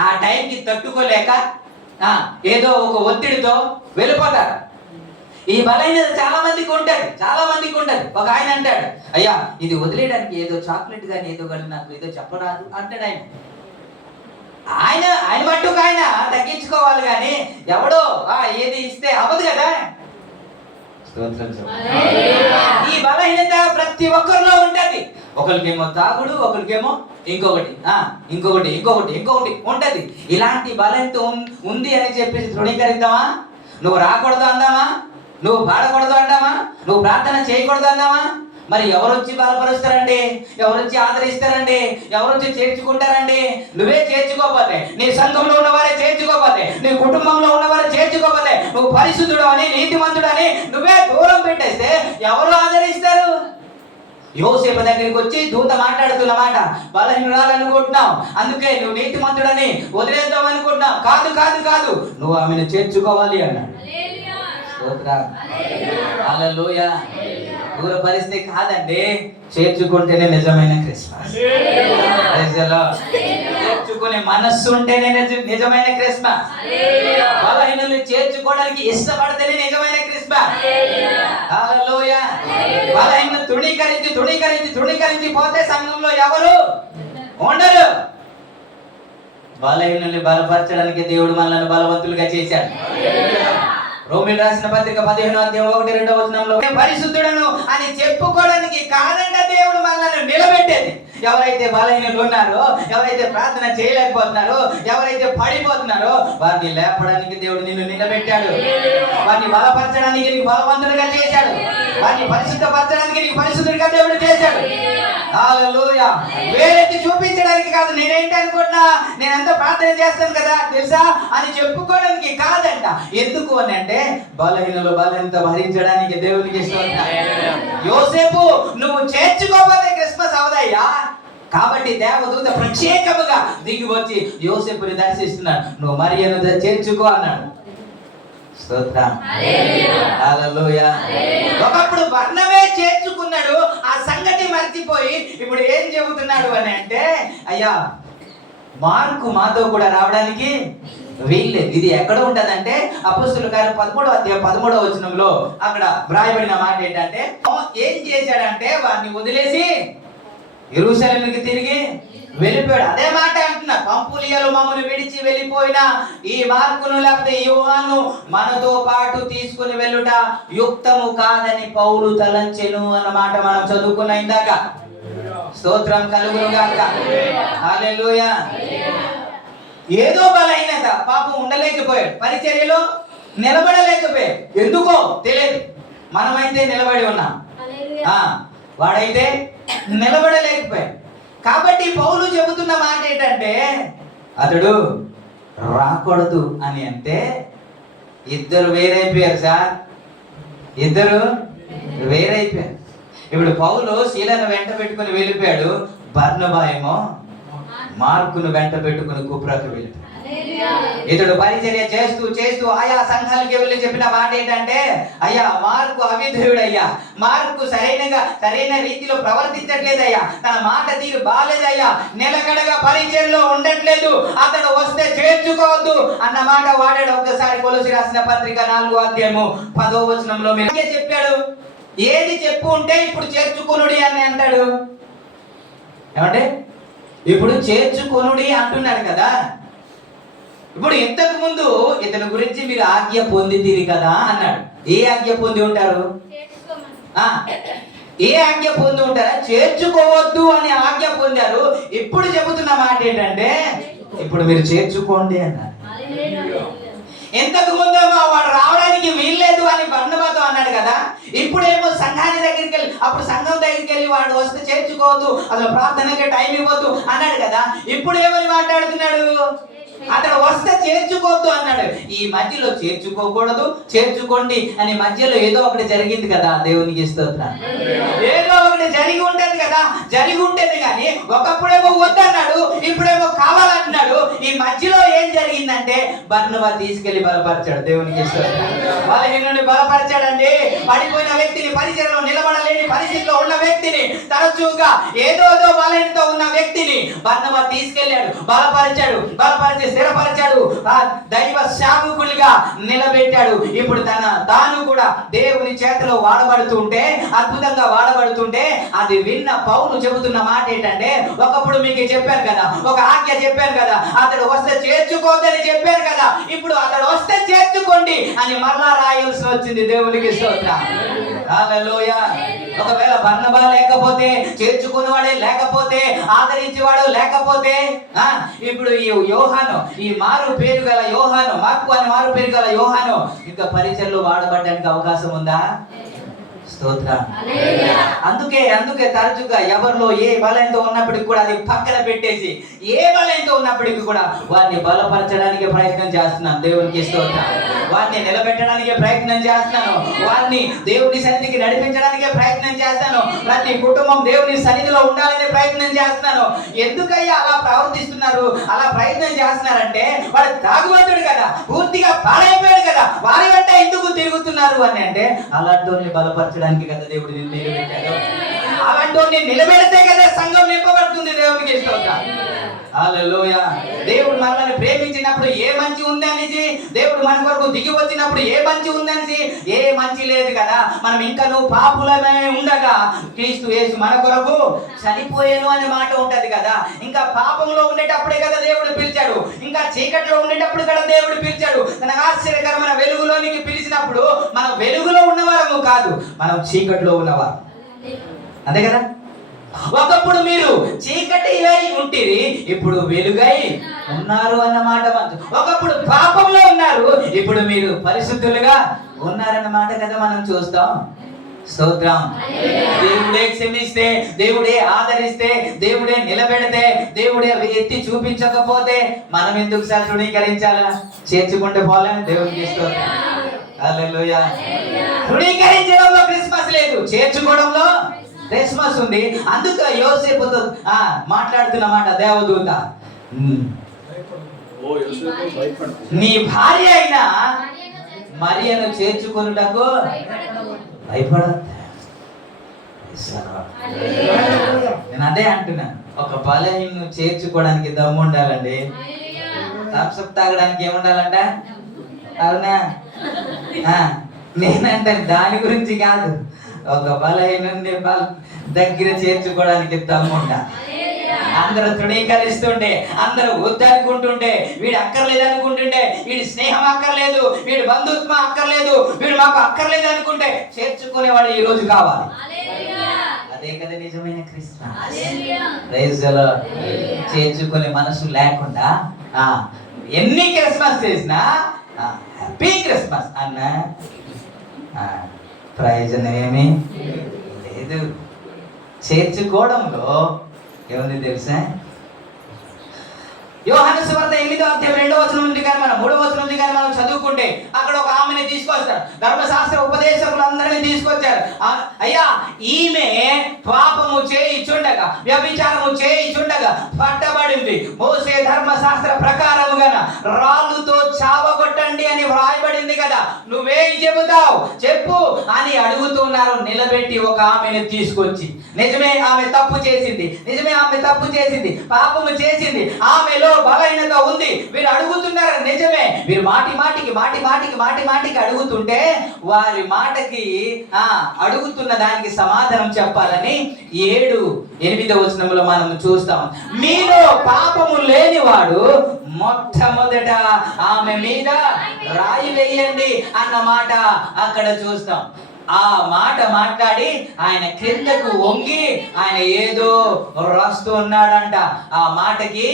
ఆ టైంకి తట్టుకోలేక ఏదో ఒక ఒత్తిడితో వెళ్ళిపోతారు. ఈ బలహీనత చాలా మందికి ఉంటది. ఒక ఆయన అంటాడు, అయ్యా ఇది వదిలేయడానికి ఏదో చాక్లెట్ కానీ ఏదో కానీ నాకు ఏదో చెప్పరాదు అంటాడు. ఆయన మట్టుకు ఆయన తగ్గించుకోవాలి, కానీ ఎవడో ఏది ఇస్తే అవ్వదు కదా. ఈ బలహీనత ప్రతి ఒక్కరిలో ఉంటది. ఒకరికేమో తాగుడు, ఒకరికేమో ఇంకొకటి ఉంటది. ఇలాంటి బలహీనత ఉంది అని చెప్పేసి తృణీకరిద్దామా? నువ్వు రాకూడదు అందామా? నువ్వు పాడకూడదు అంటామా? నువ్వు ప్రార్థన చేయకూడదు అందామా? మరి ఎవరు వచ్చి బలపరుస్తారండి? ఎవరు వచ్చి ఆదరిస్తారండి? ఎవరు వచ్చి చేర్చుకుంటారండి? నువ్వే చేర్చుకోకపోతే, నీ సంఘంలో ఉన్నవారే చేర్చుకోకపోతే, నీ కుటుంబంలో ఉన్నవారే చేర్చుకోకపోతే, నువ్వు పరిశుద్ధుడు అని నీతిమంతుడు అని నువ్వే దూరం పెట్టేస్తే ఎవరు ఆదరిస్తారు? యోసేపు దగ్గరికి వచ్చి దూత మాట్లాడుతున్న మాట, బలహీనురాలు అనుకుంటున్నావు, అందుకే నువ్వు నీతిమంతుడని వదిలేద్దాం అనుకుంటున్నావు. కాదు, నువ్వు ఆమెను చేర్చుకోవాలి అన్నాడు. హల్లెలూయా. దూర పరిస్థితి కాదండి, చేర్చుకుంటేనే నిజమైన క్రిస్మస్. చేర్చుకునే మనస్సు ఉంటేనే నిజమైన క్రిస్మస్. బలహీనులు చేర్చుకోవడానికి ఇష్టపడితేనే నిజమైన క్రిస్మస్. హల్లెలూయా. బలహీనులు తృణీకరించి పోతే సంఘంలో ఎవరు ఉండరు. బలహీనుల్ని బలపరచడానికి దేవుడు మనల్ని బలవంతులుగా చేశాడు. రోమీయులు రాసిన పత్రిక 15:1-2 పరిశుద్ధుడను అని చెప్పుకోవడానికి కాదంట దేవుడు మనల్ని నిలబెట్టేది. ఎవరైతే బలహీనులు ఉన్నారో, ఎవరైతే ప్రార్థన చేయలేకపోతున్నారో, ఎవరైతే పడిపోతున్నారో వారిని లేపడానికి దేవుడు నిన్ను నిలబెట్టాడు. వారిని బలపరచడానికి నీకు బలవంతుడిగా చేశాడు. వారిని పరిశుద్ధపరచడానికి నీకు పరిశుద్ధుడిగా దేవుడు చేశాడు. హల్లెలూయా. వేరెత్తి చూపించడానికి కాదు, నేనేంటి అనుకుంటున్నా, నేనంతా ప్రార్థన చేస్తాను కదా తెలుసా అని చెప్పుకోవడానికి కాదంట. ఎందుకు అని అంటే బలహీనత భరించడానికి దేవునికి ఇష్టం. యోసేపు నువ్వు చేర్చుకోకపోతే క్రిస్మస్ అవదయ్యా. కాబట్టి దేవదూత ప్రత్యేకముగా దిగి వచ్చి యోసేపుని దర్శిస్తున్నాడు. నువ్వు మరియను చేర్చుకో అన్నాడు. స్తోత్రం. హల్లెలూయా. ఒకప్పుడు బర్నబే చేర్చుకున్నాడు, ఆ సంగతి మర్చిపోయి ఇప్పుడు ఏం చెబుతున్నాడు అని అంటే, అయ్యా మార్కు మాతో కూడా రావడానికి వీల్లేదు. ఇది ఎక్కడ ఉంటదంటే అపొస్తలుల కార్యం 13:13 అక్కడ వ్రాయబడిన మాట ఏంటంటే, ఏం చేశాడంటే వారిని వదిలేసి యెరూషలేముకి తిరిగి వెళ్ళిపోయాడు. అదే మాట అంటున్నా, పంపులియలు మమ్మల్ని విడిచి వెళ్ళిపోయిన ఈ మార్కును లేకపోతే యోహాను మనతో పాటు తీసుకుని వెళ్ళుట యుక్తము కాదని పౌలు తలంచెను అన్నమాట మనం చదువుకున్న ఇందాక. స్తోత్రం కలుగును గాక. హల్లెలూయా. ఏదో బలహీనత పాపం ఉండలేకపోయాడు, పరిచర్యలో నిలబడలేకపోయాడు. ఎందుకో తెలియదు. మనమైతే నిలబడి ఉన్నాం, వాడైతే నిలబడలేకపోయాడు. కాబట్టి పౌలు చెబుతున్న మాట ఏంటంటే, అతడు రాకూడదు అని అంటే ఇద్దరు వేరైపోయారు సార్, ఇద్దరు వేరైపోయారు. ఇప్పుడు పౌలు శీలను వెంట పెట్టుకుని వెళ్ళిపోయాడు, బర్నబా ఏమో మార్కును వెంట పెట్టుకుని కుప్రాకు వెళ్ళిపోయాడు. ఇతడు పరిచర్య చేస్తూ చేస్తూ ఆయా సంఘాలకి వెళ్ళి చెప్పిన మాట ఏంటంటే, అయ్యా మార్కు అవిధేయుడయ్యా, మార్కు సరైన రీతిలో ప్రవర్తించట్లేదయ్యా, తన మాట తీరు బాలేదయ్యా, నిలకడగా పరిచర్యలో ఉండట్లేదు, అతడు వస్తే చేర్చుకోవద్దు అన్న మాట వాడాడు. ఒక్కసారి కొలసి రాసిన పత్రిక 4వ అధ్యాయము 10వ వచనంలో మీరు చెప్పాడు, ఏది చెప్పు ఉంటే ఇప్పుడు చేర్చుకొనుడి అని అంటాడు. ఏమంటే ఇప్పుడు చేర్చుకొనుడి అంటున్నాడు కదా. ఇప్పుడు ఇంతకు ముందు ఇతని గురించి మీరు ఆజ్ఞ పొందితీరి కదా అన్నాడు. ఏ ఆజ్ఞ పొంది ఉంటారు? ఏ ఆజ్ఞ పొంది ఉంటారా? చేర్చుకోవద్దు అని ఆజ్ఞ పొందారు. ఇప్పుడు చెబుతున్న మాట ఏంటంటే, ఇప్పుడు మీరు చేర్చుకోండి అన్నారు. ఇంతకు ముందేమో వాడు రావడానికి వీల్లేదు అని బర్నబాతో అన్నాడు కదా. ఇప్పుడేమో సంఘాన్ని దగ్గరికి వెళ్ళి, అప్పుడు సంఘం దగ్గరికి వెళ్ళి వాడు వస్తే చేర్చుకోవద్దు, అసలు ప్రార్థనకే టైం ఇవ్వద్దు అన్నాడు కదా. ఇప్పుడు ఏమని మాట్లాడుతున్నాడు? అతడు వస్తే చేర్చుకోవద్దు అన్నాడు. ఈ మధ్యలో చేర్చుకోకూడదు, చేర్చుకోండి అని మధ్యలో ఏదో ఒకటి జరిగింది కదా. దేవునికి స్తోత్రం. ఏదో ఒకటి జరిగి ఉంటుంది కదా, జరిగి ఉంటుంది. కానీ ఒకప్పుడేమో వద్దన్నాడు, ఇప్పుడేమో కావాలంటున్నాడు. ఈ మధ్యలో ఏం జరిగిందంటే బర్నబా తీసుకెళ్లి బలపరిచాడు. దేవునికి స్తోత్రం. బలహీనుడిని బలపరిచాడండి. పడిపోయిన వ్యక్తిని, పరిచర్యలో నిలబడలేని పరిస్థితిలో ఉన్న వ్యక్తిని, తరచుగా ఏదో బలహీనతో ఉన్న వ్యక్తిని బర్నబా తీసుకెళ్లాడు, బలపరిచి స్థిరపరిచాడు, దైవ సేవకులుగా నిలబెట్టాడు. ఇప్పుడు తాను కూడా దేవుని చేతిలో వాడబడుతుంటే, అద్భుతంగా వాడబడుతుంటే, అది విన్న పౌలు చెబుతున్న మాట ఏంటంటే, ఒకప్పుడు మీకు చెప్పాను కదా, ఒక ఆజ్ఞ చెప్పాను కదా, అతడు వస్తే చేర్చుకోవద్దని చెప్పాను కదా, ఇప్పుడు అతడు వస్తే చేర్చుకోండి అని మరలా రాయాల్సి వచ్చింది. దేవునికి స్తోత్రం. హల్లెలూయా. ఒకవేళ బర్నబా లేకపోతే, చేర్చుకున్నవాడే లేకపోతే, ఆదరించేవాడు లేకపోతే, ఇప్పుడు ఈ యోహాను, ఈ మారు పేరు గల యోహాను, మార్కు అని మారు పేరు గల యోహాను ఇంకా పరిచర్యలో వాడబడడానికి అవకాశం ఉందా? స్తోత్రం. అందుకే తరచుగా ఎవరిలో ఏ బలంతో ఉన్నప్పటికీ కూడా అది పక్కన పెట్టేసి, ఏ బలంతో ఉన్నప్పటికీ కూడా వారిని బలపరచడానికి ప్రయత్నం చేస్తున్నాను. దేవునికి స్తోత్రం. వారిని నిలబెట్టడానికి ప్రయత్నం చేస్తున్నాను. వారిని దేవుని సన్నిధికి నడిపించడానికి ప్రయత్నం చేస్తాను. ప్రతి కుటుంబం దేవుని సన్నిధిలో ఉండాలనే ప్రయత్నం చేస్తున్నాను. ఎందుకయ్యా అలా ప్రవర్తిస్తున్నారు, అలా ప్రయత్నం చేస్తున్నారంటే, వాడు తాగుబోతుడు కదా, పూర్తిగా పాడైపోయాడు కదా, వారి వెంట ఎందుకు తిరుగుతున్నారు అని అంటే, అలాంటి బలపరచడానికి కదా దేవుడు నిలబెట్టాడు. అలాంటి నిలబెడితే కదా సంఘం నింపబడుతుంది. దేవునికి స్తోత్రం. హల్లెలూయా. దేవుడు మనల్ని ప్రేమించినప్పుడు ఏ మంచి ఉందనేసి, దేవుడు మన కొరకు దిగి వచ్చినప్పుడు ఏ మంచి ఉందనేసి, ఏ మంచి లేదు కదా. మనం ఇంకా పాపులమే ఉండగా క్రీస్తు యేసు మన కొరకు చనిపోయాను అనే మాట ఉంటది కదా. ఇంకా పాపంలో ఉండేటప్పుడే కదా దేవుడు పిలిచాడు, ఇంకా చీకట్లో ఉండేటప్పుడు కదా దేవుడు పిలిచాడు. తన ఆశ్చర్యకరమైన వెలుగులోనికి పిలిచినప్పుడు మనం వెలుగులో ఉన్నవారము కాదు, మనం చీకట్లో ఉన్నవారు. అంతే కదా. ఒకప్పుడు మీరు చీకటి ఉంటిరి, ఇప్పుడు వెలుగై ఉన్నారు అన్నమాట. ఒకప్పుడు పాపంలో ఉన్నారు, ఇప్పుడు మీరు పరిశుద్ధులుగా ఉన్నారన్నమాట కదా మనం చూస్తాం. స్తోత్రం. దేవుడే క్షమిస్తే, దేవుడే ఆదరిస్తే, దేవుడే నిలబెడితే, దేవుడే ఎత్తి చూపించకపోతే మనం ఎందుకు సార్ తృణీకరించాలా? చేర్చుకుంటే పోలేని. దేవునికి స్తోత్రం. హల్లెలూయా. తృణీకరించడంలో క్రిస్మస్ లేదు, చేర్చుకోవడంలో క్రిస్మస్ ఉంది. అందుకు యోసేపుతో మాట్లాడుతున్న మాట దేవదూత, నీ భార్య అయిన మరియను చేర్చుకొనుటకు భయపడద్దు. నేను అదే అంటున్నాను, ఒక బలహీను చేర్చుకోవడానికి దమ్ము ఉండాలండి. థమ్సప్ తాగడానికి ఏముండాలంట? అవునా? నేనంటే దాని గురించి కాదు, ఒక బలహీనుని దగ్గర చేర్చుకోవడానికి దమ్ము ఉండాలి. అందరూ తృణీకరిస్తుంటే, అందరూ వద్దనుకుంటుంటే, వీడు అక్కర్లేదు అనుకుంటుంటే, వీడి స్నేహం అక్కర్లేదు, వీడి బంధుత్వం అక్కర్లేదు, వీడు మాకు అక్కర్లేదు అనుకుంటే చేర్చుకునేవాడు ఈ రోజు కావాలి. అదే కదా నిజమైన క్రిస్మస్. Praise the Lord. చేర్చుకునే మనసు లేకుండా ఎన్ని క్రిస్మస్ చేసినా హ్యాపీ క్రిస్మస్ అన్న ప్రయోజనం ఏమీ లేదు. చేర్చుకోవడంలో ఏముంది తెలుసా? యోహాను సువార్త 8వ అధ్యాయం 2వ వచనం నుండి కానీ మనం 3వ వచనం నుండి కానీ మనం చదువుకుంటే, అక్కడ ఒక ఆమెని తీసుకొస్తారు. ధర్మశాస్త్ర ఉపదేశకులందరినీ తీసుకొచ్చారు. అయ్యా, ఈమె పాపము చేయిచుండగా, వ్యభిచారము చేయిచుండగా పట్టబడింది. మోసే ధర్మశాస్త్ర ప్రకారముగా నిజముగా రాళ్ళుతో చావగొట్టండి అని వ్రాయబడింది కదా, నువ్వేం చెబుతావు చెప్పు అని అడుగుతున్నారు. నిలబెట్టి ఒక ఆమెను తీసుకొచ్చి, నిజమే ఆమె తప్పు చేసింది, నిజమే ఆమె తప్పు చేసింది, పాపము చేసింది, ఆమెలో బలహీనత ఉంది, వీరు అడుగుతున్నారు నిజమే. వీరు మాటి మాటికి అడుగుతుంటే వారి మాటకి అడుగుతున్న దానికి సమాధానం చెప్పాలని 7-8 వచనంలో మనం చూస్తాం. మీలో పాపము లేనివాడు మొట్టమొదట ఆమె మీద రాయి వేయండి అన్న మాట అక్కడ చూస్తాం. ఆ మాట మాట్లాడి ఆయన క్రిందకు వంగి ఆయన ఏదో రాస్తూ ఉన్నాడంట. ఆ మాటకి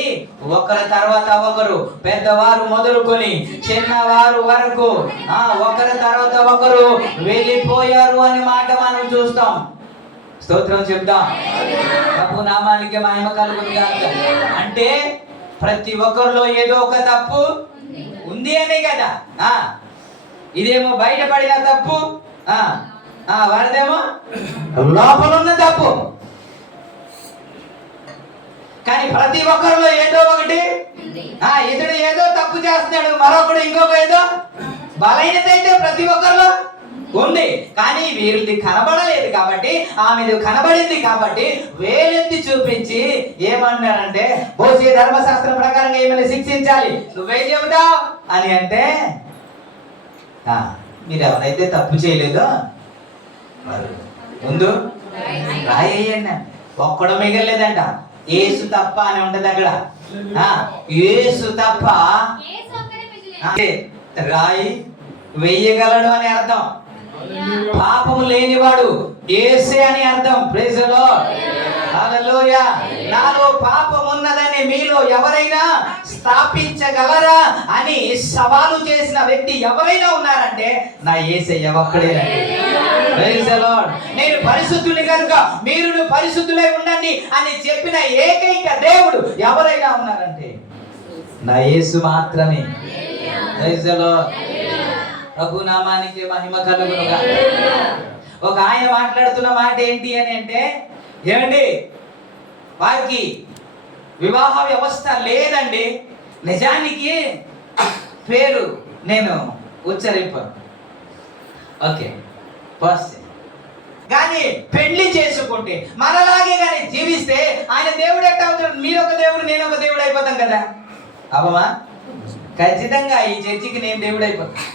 ఒకరి తర్వాత ఒకరు, పెద్దవారు మొదలుకొని చిన్నవారు వరకు ఒకరి తర్వాత ఒకరు వెళ్ళిపోయారు అనే మాట మనం చూస్తాం. స్తోత్రం చెప్దాం. ప్రభు నామానికి మహిమ కలుగును గాక. అంటే ప్రతి ఒక్కరిలో ఏదో ఒక తప్పు ఉంది అనే కదా. ఇదేమో బయటపడిన తప్పు, వారిదేమో లోపల ఉన్న తప్పు. కానీ ప్రతి ఒక్కరిలో ఏదో ఒకటి, ఇతడు ఏదో తప్పు చేస్తున్నాడు, మరొకడు ఇంకొక ఏదో బలహీనత అయితే ప్రతి ఒక్కరిలో ఉంది. కానీ వీరిది కనబడలేదు కాబట్టి, ఆమెది కనబడింది కాబట్టి వేలెత్తి చూపించి ఏమన్నారంటే, మోషే ధర్మశాస్త్రం ప్రకారంగా ఏమైనా శిక్షించాలి, నువ్వేం చెబుతావు అని అంటే, మీరు ఎవరైతే తప్పు చేయలేదో ముందు రాయండి. ఒక్కడు మిగలేదంట. ఏసు తప్ప అని ఉంటది అక్కడ. ఏసు తప్ప రాయి వెయ్యగలడు అని అర్థం. పాపము లేనివాడు యేసే అని అర్థం. Praise the Lord. హల్లెలూయా. నాలో పాపం ఉన్నదని మీలో ఎవరైనా స్థాపించగలరా అని సవాలు చేసిన వ్యక్తి ఎవరైనా ఉన్నారంటే నా యేసయ్య ఒక్కడేనండి. Praise the Lord. నేను పరిశుద్ధుని కనుక మీరు పరిశుద్ధులై ఉండండి అని చెప్పిన ఏకైక దేవుడు ఎవరైనా ఉన్నారంటే నా యేసు మాత్రమే. Praise the lord. ప్రభు నామానికి మహిమ కలుగును గాక. ఒక ఆయన మాట్లాడుతున్న మాట ఏంటి అని అంటే, ఏమండి వారికి వివాహ వ్యవస్థ లేదండి. నిజానికి పేరు నేను ఉచ్చరింపను, ఓకే, ఫస్ట్ కానీ పెళ్లి చేసుకుంటే మనలాగే కానీ జీవిస్తే ఆయన దేవుడు ఎట్లా అవుతాడు? మీరు ఒక దేవుడు, నేను ఒక దేవుడు అయిపోతాం కదా. అవమా ఖచ్చితంగా ఈ చర్చికి నేను దేవుడు అయిపోతాను.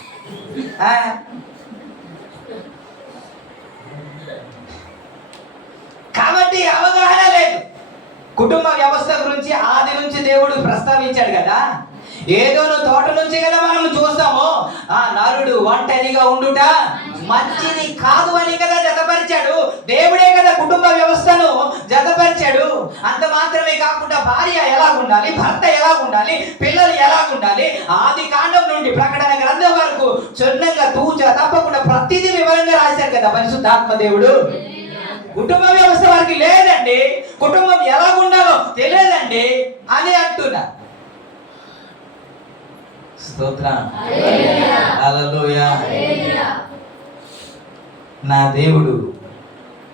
కాబట్టి అవగాహన లేదు. కుటుంబ వ్యవస్థ గురించి ఆది నుంచి దేవుడు ప్రస్తావించాడు కదా. ఏదోను తోట నుంచి కదా మనం చూస్తాము, నరుడు ఒంటరిగా ఉండుట మంచిది కాదు అని కదా జతపరిచాడు. దేవుడే కదా కుటుంబ వ్యవస్థను జతపరిచాడు. అంత మాత్రమే కాకుండా భార్య ఎలాగుండాలి, భర్త ఎలాగుండాలి, పిల్లలు ఎలాగుండాలి, ఆది కాండం నుండి ప్రకటన గ్రంథం వరకు క్షుణ్ణంగా తప్పకుండా ప్రతిదీ వివరంగా రాశారు కదా పరిశుద్ధాత్మ దేవుడు. కుటుంబ వ్యవస్థ వారికి లేదండి, కుటుంబం ఎలాగుండాలో తెలియదండి అని అంటున్నా. స్తోత్రం. హల్లెలూయా. నా దేవుడు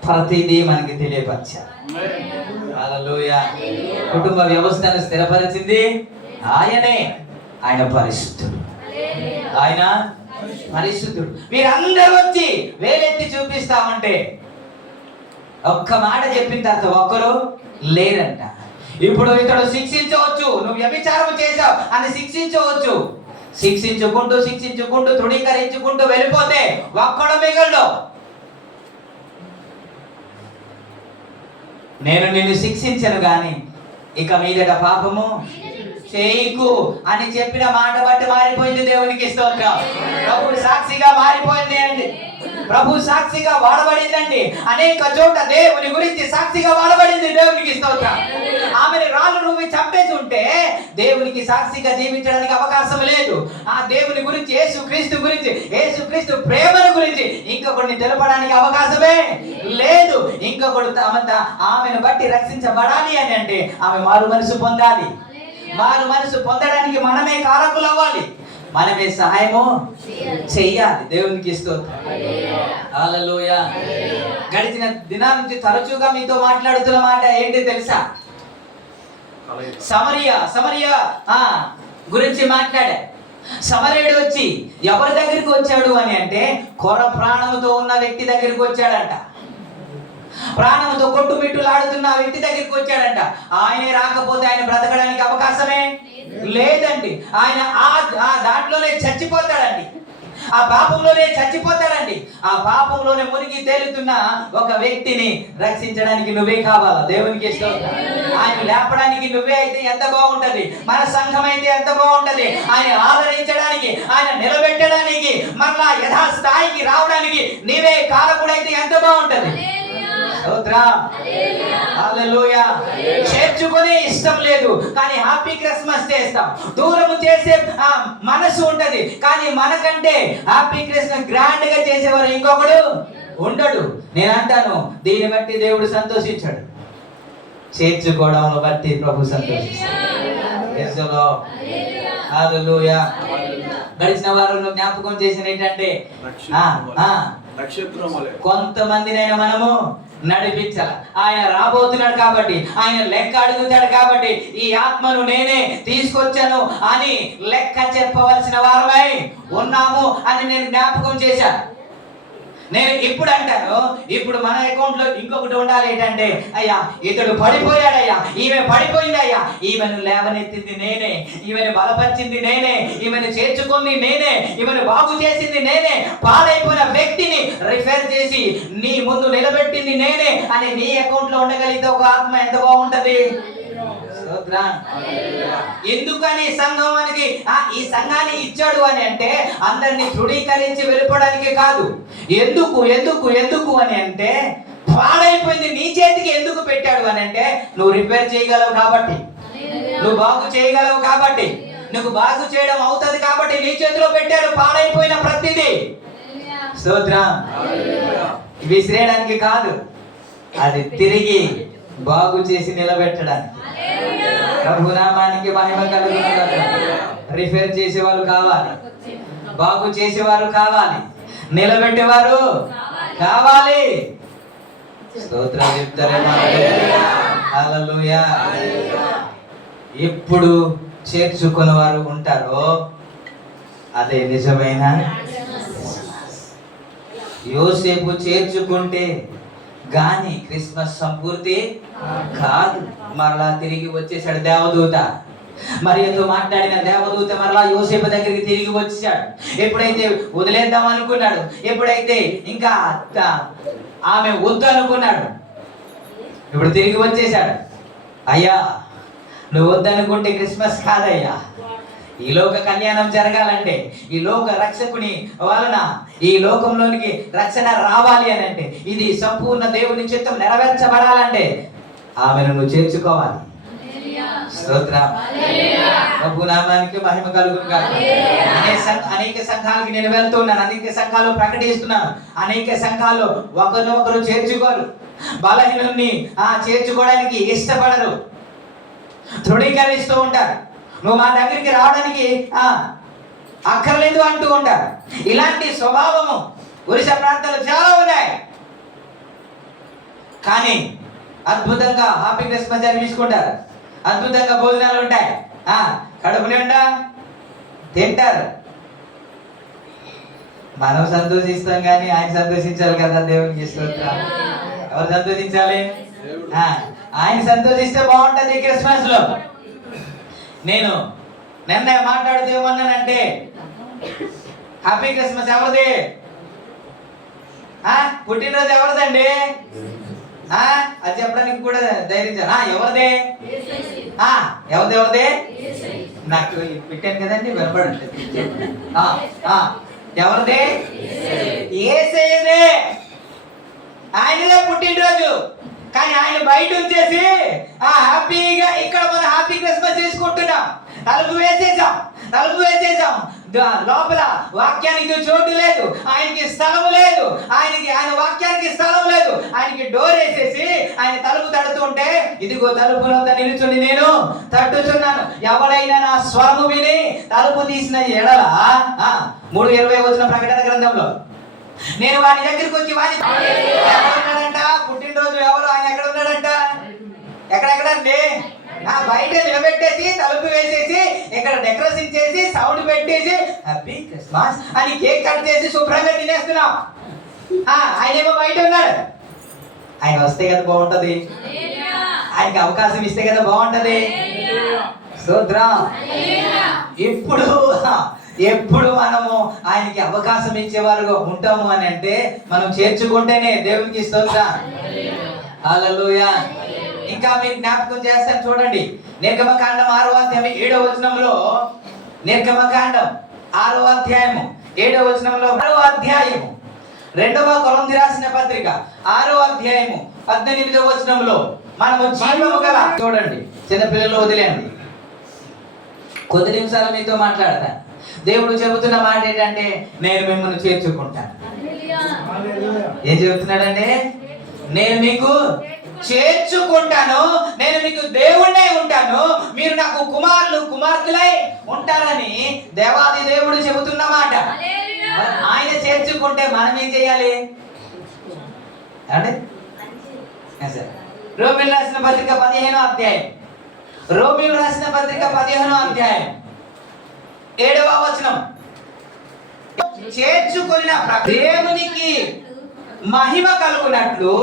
ప్రతిదీ మనకి తెలియపరిచాడు. హల్లెలూయా. కుటుంబ వ్యవస్థను స్థిరపరిచింది ఆయనే. ఆయన పరిశుద్ధుడు, ఆయన పరిశుద్ధుడు. మీరందరూ వచ్చి వేలెత్తి చూపిస్తామంటే ఒక్క మాట చెప్పిన తర్వాత ఒక్కరు లేరంట. ఇప్పుడు ఇతడు శిక్షించవచ్చు, నువ్వు వ్యభిచారం చేశావు అని శిక్షించవచ్చు. శిక్షించుకుంటూ తృణీకరించుకుంటూ వెళ్ళిపోతే ఒక్కడు మిగలడు. నేను నిన్ను శిక్షించను గాని ఇక మీదట పాపము చేయకు అని చెప్పిన మాట బట్టి మారిపోయింది. దేవునికి స్తోత్రం. ప్రభు సాక్షిగా మారిపోయింది అండి. ప్రభు సాక్షిగా వాడబడిందండి. అనేక చోట దేవుని గురించి సాక్షిగా వాడబడింది. దేవునికి స్తోత్రం. ఆమెను రాళ్ళు నువ్వు చంపేసి ఉంటే దేవునికి సాక్షిగా జీవించడానికి అవకాశం లేదు. ఆ దేవుని గురించి, యేసుక్రీస్తు గురించి, యేసుక్రీస్తు ప్రేమను గురించి ఇంకొకరిని తెలపడానికి అవకాశమే లేదు. ఇంకొకడు ఆమెను బట్టి రక్షించబడాలి అని అంటే ఆమె మారు మనసు పొందాలి. మారు మనసు పొందడానికి మనమే కారకులు అవ్వాలి, మనమే సహాయము చెయ్యాలి. దేవునికి స్తోత్రం. హల్లెలూయా. గడిచిన దినాల నుంచి తరచుగా మీతో మాట్లాడుతున్న మాట ఏంటి తెలుసా? సమరియా గురించి మాట్లాడారు. సమరయుడు వచ్చి ఎవరి దగ్గరికి వచ్చాడు అని అంటే కొర ప్రాణముతో ఉన్న వ్యక్తి దగ్గరికి వచ్చాడంట. ప్రాణంతో కొట్టుమిట్టులాడుతున్న ఆ వ్యక్తి దగ్గరికి వచ్చాడంట. ఆయనే రాకపోతే ఆయన బ్రతకడానికి అవకాశమే లేదండి. ఆయన ఆ దాంట్లోనే చచ్చిపోతాడండి, ఆ పాపంలోనే చచ్చిపోతాడండి. ఆ పాపంలోనే మునిగి తేలుతున్న ఒక వ్యక్తిని రక్షించడానికి నువ్వే కావాలా? దేవునికి ఇష్టం. ఆయన లేపడానికి నువ్వే అయితే ఎంత బాగుంటది, మన సంఘం అయితే ఎంత బాగుంటది. ఆయన ఆదరించడానికి, ఆయన నిలబెట్టడానికి, మరలా యథాస్థాయికి రావడానికి నీవే కారకుడైతే ఎంత బాగుంటది. చేర్చుకునే ఇష్టం లేదు కానీ హ్యాపీ క్రిస్మస్ చేస్తాం. దూరం చేసే మనసు ఉంటది కానీ మనకంటే హ్యాపీ క్రిస్మస్ గ్రాండ్ గా చేసేవారు ఇంకొకడు ఉండడు. నేను అంటాను, దీన్ని బట్టి దేవుడు సంతోషించాడు, చేర్చుకోవడం బట్టి ప్రభు సంతోషిస్తాడు. గడిచిన వారంలో జ్ఞాపకం చేసిన ఏంటంటే కొంతమందినైనా మనము నడిపించాలి. ఆయన రాబోతున్నాడు కాబట్టి, ఆయన లెక్క అడుగుతాడు కాబట్టి, ఈ ఆత్మను నేనే తీసుకొచ్చాను అని లెక్క చెప్పవలసిన వారమై ఉన్నాము అని నేను జ్ఞాపకం చేశాను. నేను ఇప్పుడు అంటాను, ఇప్పుడు మన అకౌంట్ లో ఇంకొకటి ఉండాలి. ఏంటంటే అయ్యా ఇతడు పడిపోయాడయ్యా, ఈమె పడిపోయిందయ్యా, ఈమెను లేవనెత్తింది నేనే, ఈమెను బలపరిచింది నేనే, ఈమెను చేర్చుకుంది నేనే, ఈమెను బాగు చేసింది నేనే, పాడైపోయిన వ్యక్తిని రిఫర్ చేసి నీ ముందు నిలబెట్టింది నేనే అని నీ అకౌంట్ లో ఉండగలిగితే ఒక ఆత్మ ఎంత బాగుంటది. ఎందుకని సంఘానికి ఈ సంఘాన్ని ఇచ్చాడు అని అంటే అందరినీ తృణీకరించి వెళ్ళిపోవడానికి కాదు. ఎందుకు ఎందుకు ఎందుకు అని అంటే పాడైపోయింది నీ చేతికి ఎందుకు పెట్టాడు అని అంటే నువ్వు రిపేర్ చేయగలవు కాబట్టి, నువ్వు బాగు చేయగలవు కాబట్టి, నువ్వు బాగు చేయడం అవుతుంది కాబట్టి నీ చేతిలో పెట్టాడు పాడైపోయిన ప్రతిదీ. స్తోత్రం. విసిరేయడానికి కాదు, అది తిరిగి బాగు చేసి నిలబెట్టడానికి. ప్రభునామానికి మహిమ కలుగునుగాక. రిపేర్ చేసేవాళ్ళు కావాలి, బాగు చేసేవారు కావాలి, నిలబెట్టేవారు కావాలి. స్తోత్రం చెప్తారేమో. హల్లెలూయా. ఎప్పుడు చేర్చుకున్న వారు ఉంటారో అదే నిజమైన. యోసేపు చేర్చుకుంటే గాని క్రిస్మస్ సంపూర్తి కాదు. మరలా తిరిగి వచ్చేసాడు దేవదూత. మరియతో మాట్లాడిన దేవదూత మరలా యోసేపు దగ్గరికి తిరిగి వచ్చాడు. ఎప్పుడైతే వదిలేద్దాం అనుకున్నాడు, ఎప్పుడైతే ఇంకా ఆమె వద్దు అనుకున్నాడు, ఇప్పుడు తిరిగి వచ్చేసాడు. అయ్యా నువ్వు వద్దనుకుంటే క్రిస్మస్ కాదయ్యా, ఈ లోక కళ్యాణం జరగాలంటే, ఈ లోక రక్షకుని వలన ఈ లోకంలోనికి రక్షణ రావాలి అని అంటే, ఇది సంపూర్ణ దేవుని చిత్తం నెరవేర్చబడాలంటే ఆమెను నువ్వు చేర్చుకోవాలి. స్తోత్రం. ప్రభునామానికి మహిమ కలుగును గాక. అనేక సంఘాలకి నేను వెళ్తున్నాను, అనేక సంఘాలు ప్రకటిస్తున్నాను. అనేక సంఘాలు ఒకరినొకరు చేర్చుకోరు, బలహీనుల్ని చేర్చుకోవడానికి ఇష్టపడరు, తృణీకరిస్తూ ఉంటారు. నువ్వు మా దగ్గరికి రావడానికి అక్కర్లేదు అంటూ ఉంటారు. ఇలాంటి స్వభావము ఒరిస్సా ప్రాంతాలు చాలా ఉన్నాయి. కానీ అద్భుతంగా హ్యాపీ క్రిస్మస్ జరిపించుకుంటారు, అద్భుతంగా భోజనాలు ఉంటాయి, కడుపు నిండా తింటారు. మనం సంతోషిస్తాం కానీ ఆయన సంతోషించాలి కదా. దేవునికి స్తోత్రం. ఎవరు సంతోషించాలి? ఆయన సంతోషిస్తే బాగుంటది క్రిస్మస్ లో. నేను నిన్న మాట్లాడుతూ ఏమన్నానంటే హ్యాపీ క్రిస్మస్ ఎవరిది? పుట్టినరోజు ఎవరిదండి? అది చెప్పడానికి కూడా ధైర్యం. ఎవరిదే? ఎవరిదే? నాకు పెట్టాను కదండి, వినపడట్లేదు. ఎవరిదే? యేసయ్యదే. ఆయనదే పుట్టినరోజు. కానీ ఆయన బయట ఉంచేసి హ్యాపీగా ఇక్కడ మనం హ్యాపీ క్రిస్మస్ చేసుకుంటున్నాం. తలుపు వేసేసాం లోపల వాక్యానికి చోటు లేదు, ఆయనకి స్థలం లేదు, ఆయన వాక్యానికి స్థలం లేదు. ఆయనకి డోర్ వేసేసి ఆయన తలుపు తడుతుంటే, ఇదిగో తలుపు వద్ద నిలుచుని నేను తట్టుచున్నాను, ఎవరైనా నా స్వరము విని తలుపు తీసిన ఎడల 3:20 వచ్చిన ప్రకటన గ్రంథంలో నేను వాని దగ్గరికి వచ్చి వాని ఎక్కడ ఉన్నాడంట? పుట్టినరోజు ఎవరు? ఆయన ఎక్కడ ఉన్నాడంట? ఎక్కడెక్కడండి? బయట నిలబెట్టేసి తలుపు వేసేసి ఇక్కడ డెకరేషన్ చేసి సౌండ్ పెట్టేసి హ్యాపీ క్రిస్మస్ అని కేక్ కట్ చేసి శుభ్రంగా తినేస్తున్నాం. ఆయన ఏమో బయట ఉన్నాడు. ఆయన వస్తే కదా బాగుంటది, ఆయనకి అవకాశం ఇస్తే కదా బాగుంటది. స్తోత్రం. ఎప్పుడు మనము ఆయనకి అవకాశం ఇచ్చేవారుగా ఉంటాము అని అంటే మనం చేర్చుకుంటేనే దేవునికి స్తోత్రం. హల్లెలూయా. ఇంకా మీరు జ్ఞాపకం చేస్తాను చూడండి, నిర్గమకాండం 6వ అధ్యాయం 7వ వచనంలో, నిర్గమకాండం 6వ అధ్యాయము 7వ వచనంలో, 6వ అధ్యాయము 2వ కొరింథీ రాసిన పత్రిక 6వ అధ్యాయము 18వ వచనంలో మనము జీవము గల, చూడండి చిన్నపిల్లలు వదిలేండి, కొద్ది నిమిషాలు మీతో మాట్లాడతాను. దేవుడు చెబుతున్న మాట ఏంటంటే నేను మిమ్మల్ని చేర్చుకుంటాను. ఏం చెబుతున్నాడంటే నేను మీకు చేర్చుకుంటాను, నేను మీకు దేవుణ్ణే ఉంటాను, మీరు నాకు కుమారులు కుమార్తెలై ఉంటారని దేవాది దేవుడు చెబుతున్న మాట. ఆయన చేర్చుకుంటే మనం ఏం చేయాలి అంటే రోమిలు రాసిన పత్రిక 15వ అధ్యాయం, రోమిలు రాసిన పత్రిక 15వ అధ్యాయం 7వ వచనం, చేర్చుకున్న దేవునికి మహిమ కలుగునట్లు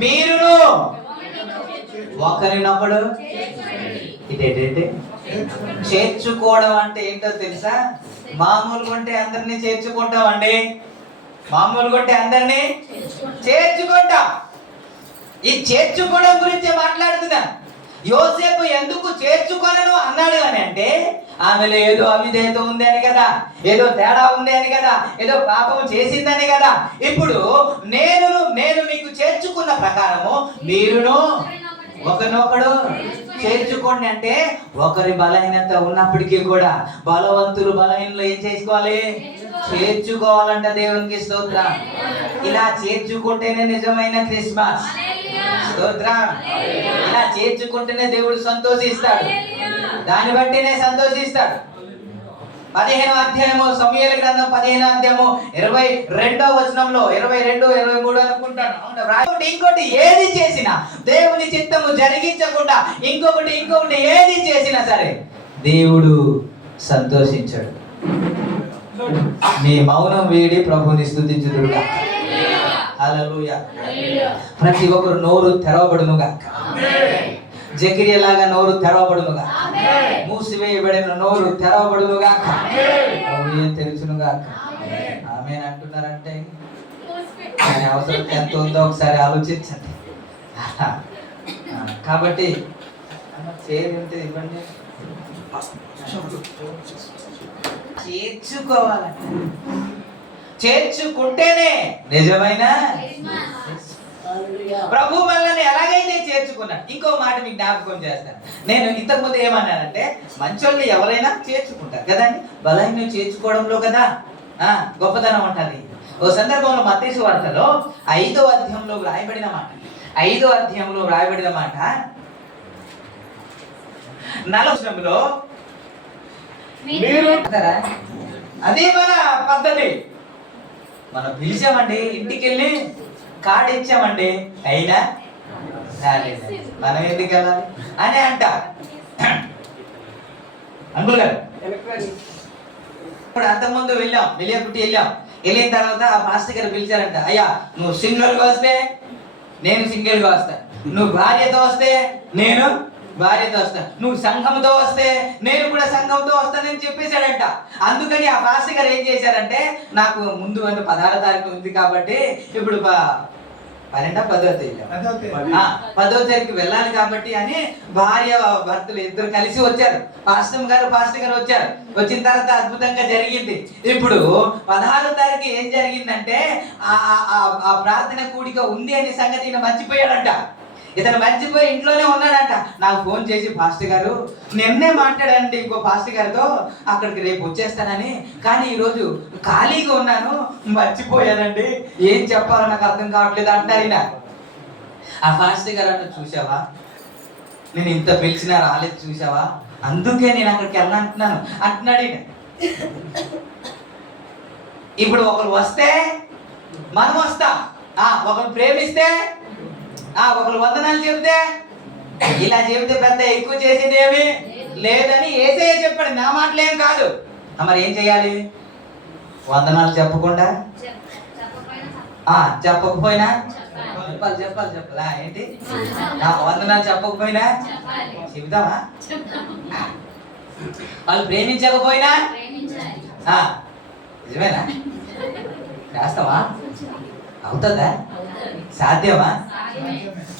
మీరును ఒకరినొకడు. ఇదేంటంటే చేర్చుకోవడం అంటే ఏంటో తెలుసా? మామూలుగా ఉంటే అందరినీ చేర్చుకుంటామండి, మామూలుగా ఉంటే అందరినీ చేర్చుకుంటాం. ఈ చేర్చుకోవడం గురించి మాట్లాడుతున్నా. యోసేపు ఎందుకు చేర్చుకొనను అన్నాడు అని అంటే ఆమెలో ఏదో అవిధేయత ఉంది అని కదా, ఏదో తేడా ఉంది అని కదా, ఏదో పాపం చేసిందని కదా. ఇప్పుడు నేను మీకు చేర్చుకున్న ప్రకారము మీరును ఒకరినొకడు చేర్చుకోండి అంటే ఒకరి బలహీనత ఉన్నప్పటికీ కూడా బలవంతులు బలహీనలు ఏం చేసుకోవాలి? చేర్చుకోవాలంట. దేవునికి స్తోత్రం. ఇలా చేర్చుకుంటేనే నిజమైన క్రిస్మస్. స్తోత్రం. ఇలా చేర్చుకుంటేనే దేవుడు సంతోషిస్తాడు, దాన్ని బట్టినే సంతోషిస్తాడు. 15వ అధ్యాయము సమూయేలు గ్రంథం 15వ అధ్యాయము 22వ వచనంలో 22, 23 అనుకుంటాను. ఇంకోటి ఏది చేసినా దేవుని చిత్తము జరిగించకుండా ఇంకొకటి ఏది చేసినా సరే దేవుడు సంతోషించాడు. నీ మౌనం వీడి ప్రభుని స్తుతించుదురుగా. హల్లెలూయా. ప్రతి ఒక్కరు నోరు తెరవబడునుగాక. జకరియలాగా నోరు తెరవబడునుగా, మూసివేయబడిన నోరు తెరవబడునుగాక, తెరుచునుగాక. ఆమేన్ అంటున్నారంటే దాని అవసరం ఎంత ఉందో ఒకసారి ఆలోచించండి. కాబట్టి ఇవ్వండి, చేర్చుకోవాలంటే చేర్చుకుంటేనే నిజమైన ప్రభు మనల్ని ఎలాగైతే చేర్చుకున్నాడు. ఇంకో మాట మీకు జ్ఞాపకం చేస్తాను. నేను ఇంతకుముందు ఏమన్నానంటే మంచోళ్ళని ఎవరైనా చేర్చుకుంటారు కదండి, బలహీన చేర్చుకోవడంలో కదా గొప్పతనం ఉంటుంది. ఓ సందర్భంలో మత్తయి సువార్తలో 5వ అధ్యాయంలో వ్రాయబడిన మాట, 5వ అధ్యాయంలో వ్రాయబడిన మాట 40లో అదే మన పద్ధతి. మనం పిలిచామండి, ఇంటికి వెళ్ళి కార్డు ఇచ్చామండి, అయినా మనం ఎందుకు వెళ్ళాలి అని అంట. అంకుల్ గారు ఇప్పుడు అంతకుముందు వెళ్ళిన తర్వాత ఆ మాస్టర్ గారు పిలిచారంట, అయ్యా నువ్వు సింగిల్గా వస్తే నేను సింగిల్గా వస్తా, నువ్వు భార్యతో వస్తే నేను భార్యతో వస్తా, నువ్వు సంఘంతో వస్తే నేను కూడా సంఘంతో వస్తానని చెప్పేశాడంట. అందుకని ఆ పాస్టర్ గారు ఏం చేశారంటే, నాకు ముందు 16వ తారీఖు ఉంది కాబట్టి ఇప్పుడు 10వ తారీఖు వెళ్ళాలి కాబట్టి అని భార్య భర్తలు ఇద్దరు కలిసి వచ్చారు. పాస్టర్ గారు వచ్చారు. వచ్చిన తర్వాత అద్భుతంగా జరిగింది. ఇప్పుడు 16వ తారీఖు ఏం జరిగిందంటే ఆ ప్రార్థన కూడిక ఉంది అనే సంగతి ఈయన మర్చిపోయాడంట. ఇతను మర్చిపోయి ఇంట్లోనే ఉన్నాడంట. నాకు ఫోన్ చేసి, పాస్టర్ గారు నిన్నే మాట్లాడండి ఇంకో పాస్టర్ గారితో, అక్కడికి రేపు వచ్చేస్తానని, కానీ ఈరోజు ఖాళీగా ఉన్నాను, మర్చిపోయానండి, ఏం చెప్పాలో నాకు అర్థం కావట్లేదు అంటారు ఈయన. ఆ పాస్టర్ గారు అంటే, చూసావా నేను ఇంత పిలిచినా రాలేదు చూసావా, అందుకే నేను అక్కడికి వెళ్ళాలంటున్నాను అంటున్నాడు ఈయన. ఇప్పుడు ఒకరు వస్తే మనం వస్తాం, ఒకరు ప్రేమిస్తే ఒకరు వందనాలు చెబితే ఇలా చెబితే పెద్ద ఎక్కువ చేసేది ఏమి లేదని యేసయ్య చెప్పాడు, నా మాటలేం కాదు. మరి ఏం చేయాలి? వందనాలు చెప్పకుండా చెప్పకపోయినా చెప్పాలి ఏంటి? వందనాలు చెప్పకపోయినా చెబుతామా? వాళ్ళు ప్రేమించకపోయినా నిజమేనా? చేస్తావా? అవుతుందా? సాధ్యమా?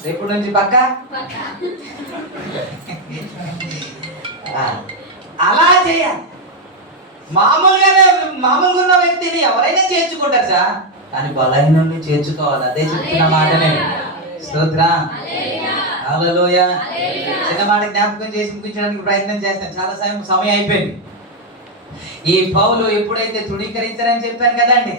రేపు నుంచి పక్క అలా చేయాలి. మామూలుగా ఉన్న వ్యక్తిని ఎవరైనా చేర్చుకుంటారు సార్, కానీ బలహీనుడిని చేర్చుకోవాలి. అదే చెప్తున్న మాట నేను. స్తోత్రం, హల్లెలూయా. చిన్న మాట జ్ఞాపకం చేసి ముగించడానికి ప్రయత్నం చేస్తాను. చాలా సమయం అయిపోయింది. ఈ పౌలు ఎప్పుడైతే తృణీకరించారని చెప్పాను కదండి,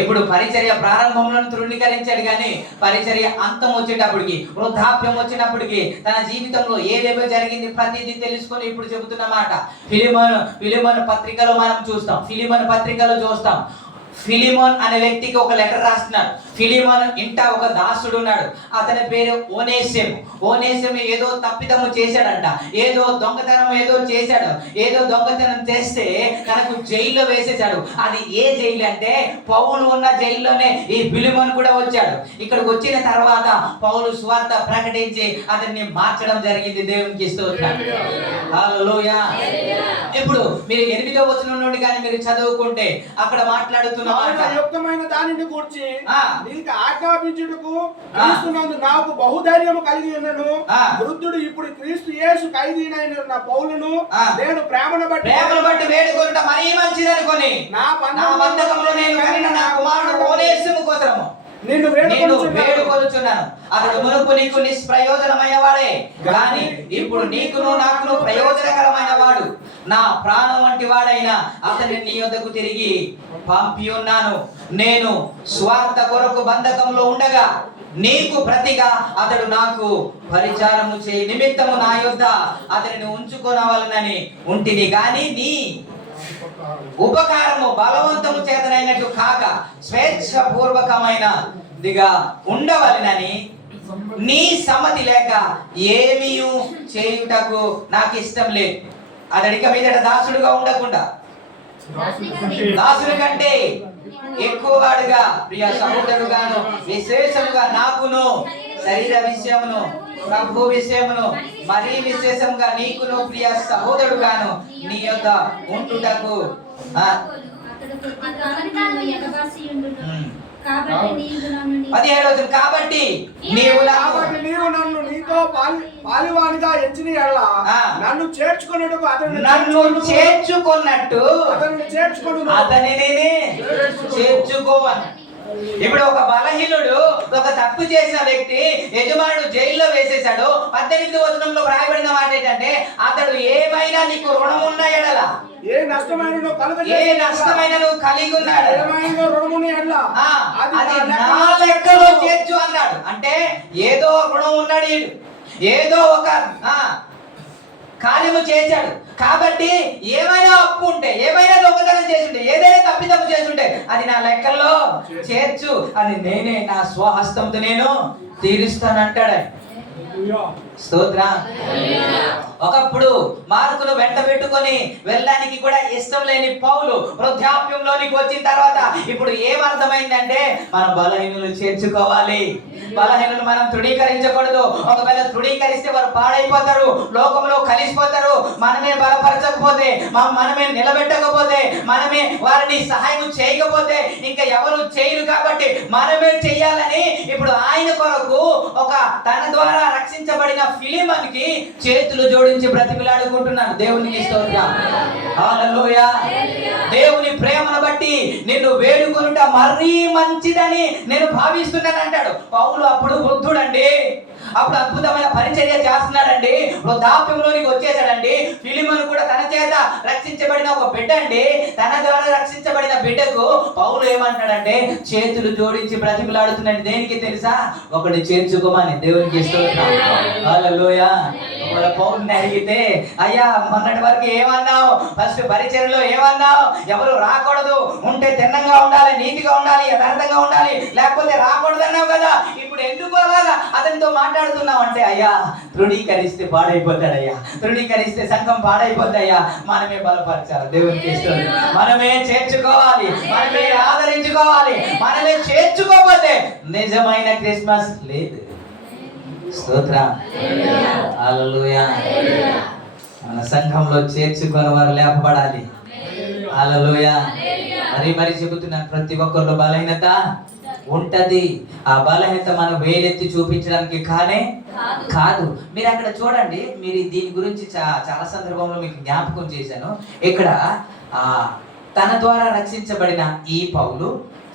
ఇప్పుడు పరిచర్య ప్రారంభంలో తృణీకరించాడు, కానీ పరిచర్య అంతం వచ్చేటప్పటికి, వృద్ధాప్యం వచ్చినప్పటికి, తన జీవితంలో ఏదేదో జరిగింది ప్రతిదీ తెలుసుకొని ఇప్పుడు చెబుతున్న మాట. ఫిలిమోను పత్రికలో మనం చూస్తాం. ఫిలిమోన్ అనే వ్యక్తికి ఒక లెటర్ రాస్తున్నాడు. ఫిలిమోన్ ఇంట ఒక దాసుడు ఉన్నాడు. అతని పేరు ఓనేసిము ఏదో తప్పిదము చేశాడంట, ఏదో దొంగతనం చేస్తే తనకు జైల్లో వేసేశాడు. అది ఏ జైలు అంటే పౌలు ఉన్న జైల్లోనే ఈ ఫిలిమోన్ కూడా వచ్చాడు. ఇక్కడికి వచ్చిన తర్వాత పౌలు సువార్త ప్రకటించి అతన్ని మార్చడం జరిగింది. దేవునికి స్తోత్రం, హల్లెలూయా. ఇప్పుడు మీరు 8వ వచనం నుండి కానీ మీరు చదువుకుంటే అక్కడ మాట్లాడుతున్న యుక్తమైన దానిని గూర్చి నీకు ఆజ్ఞాపించుటకు క్రీస్తునందు నాకు బహుధైర్యము కలిగి ఉన్నను. వృద్ధుడు ఇప్పుడు క్రీస్తు యేసు ఖైదీనైన నా పౌలును నేను ప్రేమను బట్టి వేడుకొనుట మరీ మంచిదనుకొని నా బంధకంలో నేను కనిన నా కుమారుడు ఓనేసిము కోసము నిన్ను వేడుకొనుచున్నాను. అతడు మునుపు నీకు నిష్ప్రయోజనమైన వాడే, కానీ ఇప్పుడు నీకును నాకును ప్రయోజనకరమైన వాడు. నా ప్రాణం వంటి వాడైన అతన్ని నీ యొద్దకు తిరిగి పంపి ఉన్నాను. నేను స్వార్థ కొరకు బంధకంలో ఉండగా నీకు ప్రతిగా అతడు నాకు పరిచారము చేయి నిమిత్తము నా యొద్ద అతనిని ఉంచుకొనవలనని ఉంటిని, గాని నీ ఉపకారము బలవంతము చేతనైనట్టు కాక స్వేచ్ఛపూర్వకమైనదిగా ఉండవలనని నీ సమ్మతి లేక ఏమీ చేయుటకు నాకు ఇష్టం లేదు. అతడిక మీదట దాసుడుగా ఉండకుండా దాసుని కంటే ఎక్కువవాడుగా ప్రియ సహోదరుగాను విశేషముగా నాకును శరీర విషయమును ప్రభు విషయమును మరీ విశేషంగా నీకును ప్రియ సహోదరుగాను నీ యొద్ద ఉంటుటకు 17 కాబట్టి నీవు నన్ను నీతో పాలివానిగా ఎంచిన యెడల నన్ను చేర్చుకొనుటకు అతనిని చేర్చుకోవను. ఇప్పుడు ఒక బలహీనుడు ఒక తప్పు చేసిన వ్యక్తి యజమానుడు జైల్లో వేసేశాడు. 18వ వచనంలో రాయబడిన మాట ఏంటంటే అతడు ఏమైనా నీకు రుణం ఉన్న ఎడల ఏ నష్టమైన నువ్వు కలిగి ఉన్నాడు అది నా లెక్కలో చేర్చు అన్నాడు. అంటే ఏదో రుణం ఉన్నాడు, ఏదో ఒక కార్యము చేశాడు. కాబట్టి ఏమైనా అప్పు ఉంటే, ఏమైనా దొంగతనం చేస్తుంటే, ఏదైనా తప్పిదము చేస్తుంటే అది నా లెక్కల్లో చేర్చు, అది నేనే నా స్వహస్తంతో నేను తీరుస్తానంటాడు. స్తోత్రం. ఒకప్పుడు మార్కును వెంట పెట్టుకొని వెళ్ళడానికి కూడా ఇష్టం లేని పౌలు వృద్ధాప్యంలోనికి వచ్చిన తర్వాత ఇప్పుడు ఏమర్థమైందంటే మనం బలహీనులు చేర్చుకోవాలి, బలహీనులు మనం తృణీకరించకూడదు. ఒకవేళ తృణీకరిస్తే వారు పాడైపోతారు, లోకంలో కలిసిపోతారు. మనమే బలపరచకపోతే, మనమే నిలబెట్టకపోతే, మనమే వారిని సహాయం చేయకపోతే ఇంకా ఎవరు చేయరు. కాబట్టి మనమే చెయ్యాలని ఇప్పుడు ఆయన కొరకు ఒక తన ద్వారా రక్షించబడిన ఫిలిమోన్ కి చేతులు జోడించి బ్రతిమిలాడుకుంటున్నాను. దేవునికి స్తోత్రం, హల్లెలూయా. దేవుని ప్రేమను బట్టి నిన్ను వేడుకొనుట మరీ మంచిదని నేను భావిస్తున్నాను అంటాడు పౌలు. అప్పుడు వృద్ధుడండి, అప్పుడు అద్భుతమైన పరిచర్య చేస్తున్నాడండి, వృద్ధాప్యంలోనికి వచ్చేసాడండి. ఫిలిమోను కూడా తన చేత రక్షించబడిన ఒక బిడ్డ అండి. తన ద్వారా రక్షించబడిన బిడ్డకు పౌలు ఏమంటాడంటే చేతులు జోడించి బ్రతిమిలాడుతున్నాడు. దేనికి తెలుసా? ఒకటి చేర్చుకోమని. దేవునికి స్తోత్రం, హల్లెలూయా. పౌరుని అడిగితే అయ్యా మొన్నటి వరకు ఏమన్నావు, ఫస్ట్ పరిచర్యలో ఏమన్నావు, ఎవరు రాకూడదు, ఉంటే తిన్నంగా ఉండాలి, నీతిగా ఉండాలి, యథార్థంగా ఉండాలి, లేకపోతే రాకూడదు అన్నావు కదా. ఇప్పుడు ఇప్పుడు ఎందుకు అలాగా అతనితో మాట్లాడుతున్నావు అంటే, అయ్యా తృణీకరిస్తే పాడైపోతాడయ్యా, తృణీకరిస్తే సంఘం పాడైపోతాయ్యా, మనమే బలపరచాలి. దేవునికి ఇష్టం, మనమే చేర్చుకోవాలి, మనమే ఆదరించుకోవాలి. మనమే చేర్చుకోకపోతే నిజమైన క్రిస్మస్ లేదు. స్తోత్రం, హల్లెలూయా. మన సంఘంలో చేర్చుకుని వారు లేపబడాలి. హల్లెలూయా. మరి చెబుతున్నాను, ప్రతి ఒక్కరిలో బలహీనత ఉంటది. ఆ బలహీనత మనం వేలెత్తి చూపించడానికి కాదు. మీరు అక్కడ చూడండి, మీరు దీని గురించి చాలా సందర్భంలో మీకు జ్ఞాపకం చేశాను. ఇక్కడ తన ద్వారా రక్షించబడిన ఈ పౌలు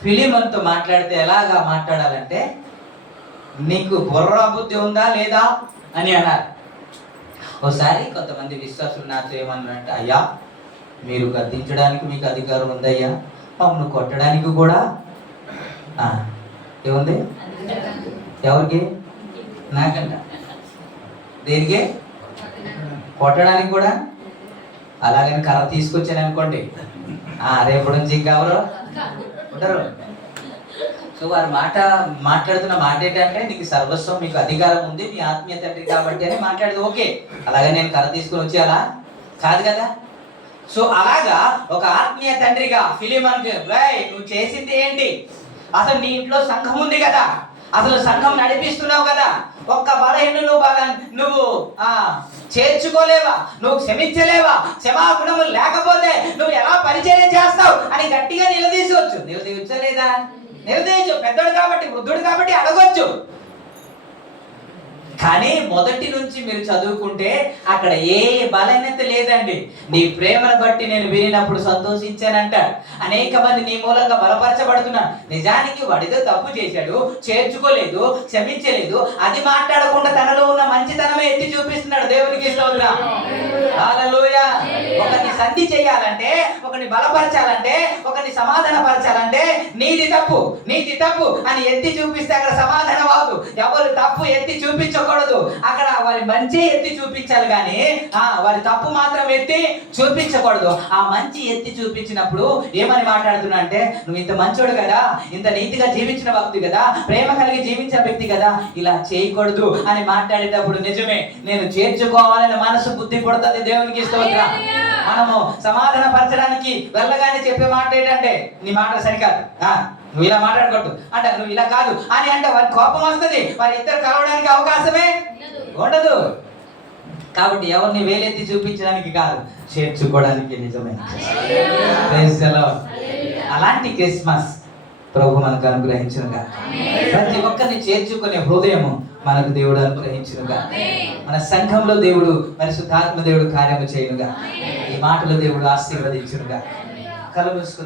ఫిలిమోనుతో మాట్లాడితే ఎలాగా మాట్లాడాలంటే, నీకు బుర్ర బుద్ధి ఉందా లేదా అని అన్నారు. ఒకసారి కొంతమంది విశ్వాసులు నాతో ఏమన్నారంటే, అయ్యా మీరు గద్దించడానికి మీకు అధికారం ఉందయ్యా, మమ్మల్ని కొట్టడానికి కూడా ఏముంది? ఎవరికి? నాకంట. దేనికి? కొట్టడానికి కూడా. అలాగని కర్ర తీసుకొచ్చాను అనుకోండి, రేపటి నుంచి ఇంకెవరు ఉంటారు. సో వారు మాట్లాడుతున్న మాట ఏంటంటే, నీకు సర్వస్వం, మీకు అధికారం ఉంది, మీ ఆత్మీయ తండ్రి కాబట్టి అని మాట్లాడేది. ఓకే, అలాగే నేను కర్ర తీసుకుని వచ్చేయాలా? కాదు కదా. సో అలాగా ఒక ఆత్మీయ తండ్రిగా ఫిలిమోనుకి, నువ్వు చేసింది ఏంటి? అసలు నీ ఇంట్లో సంఘం ఉంది కదా, అసలు సంఘం నడిపిస్తున్నావు కదా, ఒక్క బలహీనులు నువ్వు చేర్చుకోలేవా? నువ్వు క్షమించలేవా? క్షమాగుణము లేకపోతే నువ్వు ఎలా పరిచయం చేస్తావు అని గట్టిగా నిలదీయొచ్చా లేదా? నిలదీయచ్చు. పెద్దోడు కాబట్టి, వృద్ధుడు కాబట్టి అడగొచ్చు. కానీ మొదటి నుంచి మీరు చదువుకుంటే అక్కడ ఏ బలహీనత లేదండి. నీ ప్రేమను బట్టి నేను వినినప్పుడు సంతోషించానంటాడు. అనేక మంది నీ మూలంగా బలపరచబడుతున్నారు. నిజానికి వాడితో తప్పు చేశాడు, చేర్చుకోలేదు, క్షమించలేదు, అది మాట్లాడకుండా తనలో ఉన్న మంచితనమే ఎత్తి చూపిస్తున్నాడు. దేవునికి స్తోత్రం, హల్లెలూయా. ఒకరిని సంధి చేయాలంటే, ఒకరిని బలపరచాలంటే, ఒకరిని సమాధానపరచాలంటే నీది తప్పు అని ఎత్తి చూపిస్తే అక్కడ సమాధానం అవ్వదు. ఎవరు తప్పు ఎత్తి చూపించకూడదు, అక్కడ వారి మంచి ఎత్తి చూపించాలి. కానీ వారి తప్పు మాత్రం ఎత్తి చూపించకూడదు. ఆ మంచి ఎత్తి చూపించినప్పుడు ఏమని మాట్లాడుతున్నా అంటే, నువ్వు ఇంత మంచోడు కదా, ఇంత నీతిగా జీవించిన వ్యక్తి కదా, ప్రేమ కలిగి జీవించిన వ్యక్తి కదా, ఇలా చేయకూడదు అని మాట్లాడేటప్పుడు నిజమే, నేను చేర్చుకోవాలని మనసు బుద్ధి పడుతుంది. దేవునికి స్తోత్రం. మనము సమాధాన పరచడానికి వెళ్ళగానే చెప్పే మాట ఏంటంటే, నీ మాట సరికాదు, నువ్వు ఇలా మాట్లాడకూడదు అంటే, నువ్వు ఇలా కాదు అని అంటే వారి కోపం వస్తుంది. వారి ఇద్దరు కలవడానికి అవకాశమే ఉండదు. కాబట్టి ఎవరిని వేలెత్తి చూపించడానికి కాదు, చేర్చుకోవడానికి. నిజమే. అలాంటి క్రిస్మస్ ప్రభు మనకు అనుగ్రహించునుగా. ప్రతి ఒక్కరిని చేర్చుకునే హృదయము మనకు దేవుడు అనుగ్రహించునుగా. మన సంఘంలో దేవుడు, పరిశుద్ధాత్మ దేవుడు కార్యము చేయునుగా. ఈ మాటలు దేవుడు ఆశీర్వదించునుగా. కళ్ళు మూసుకుందాం.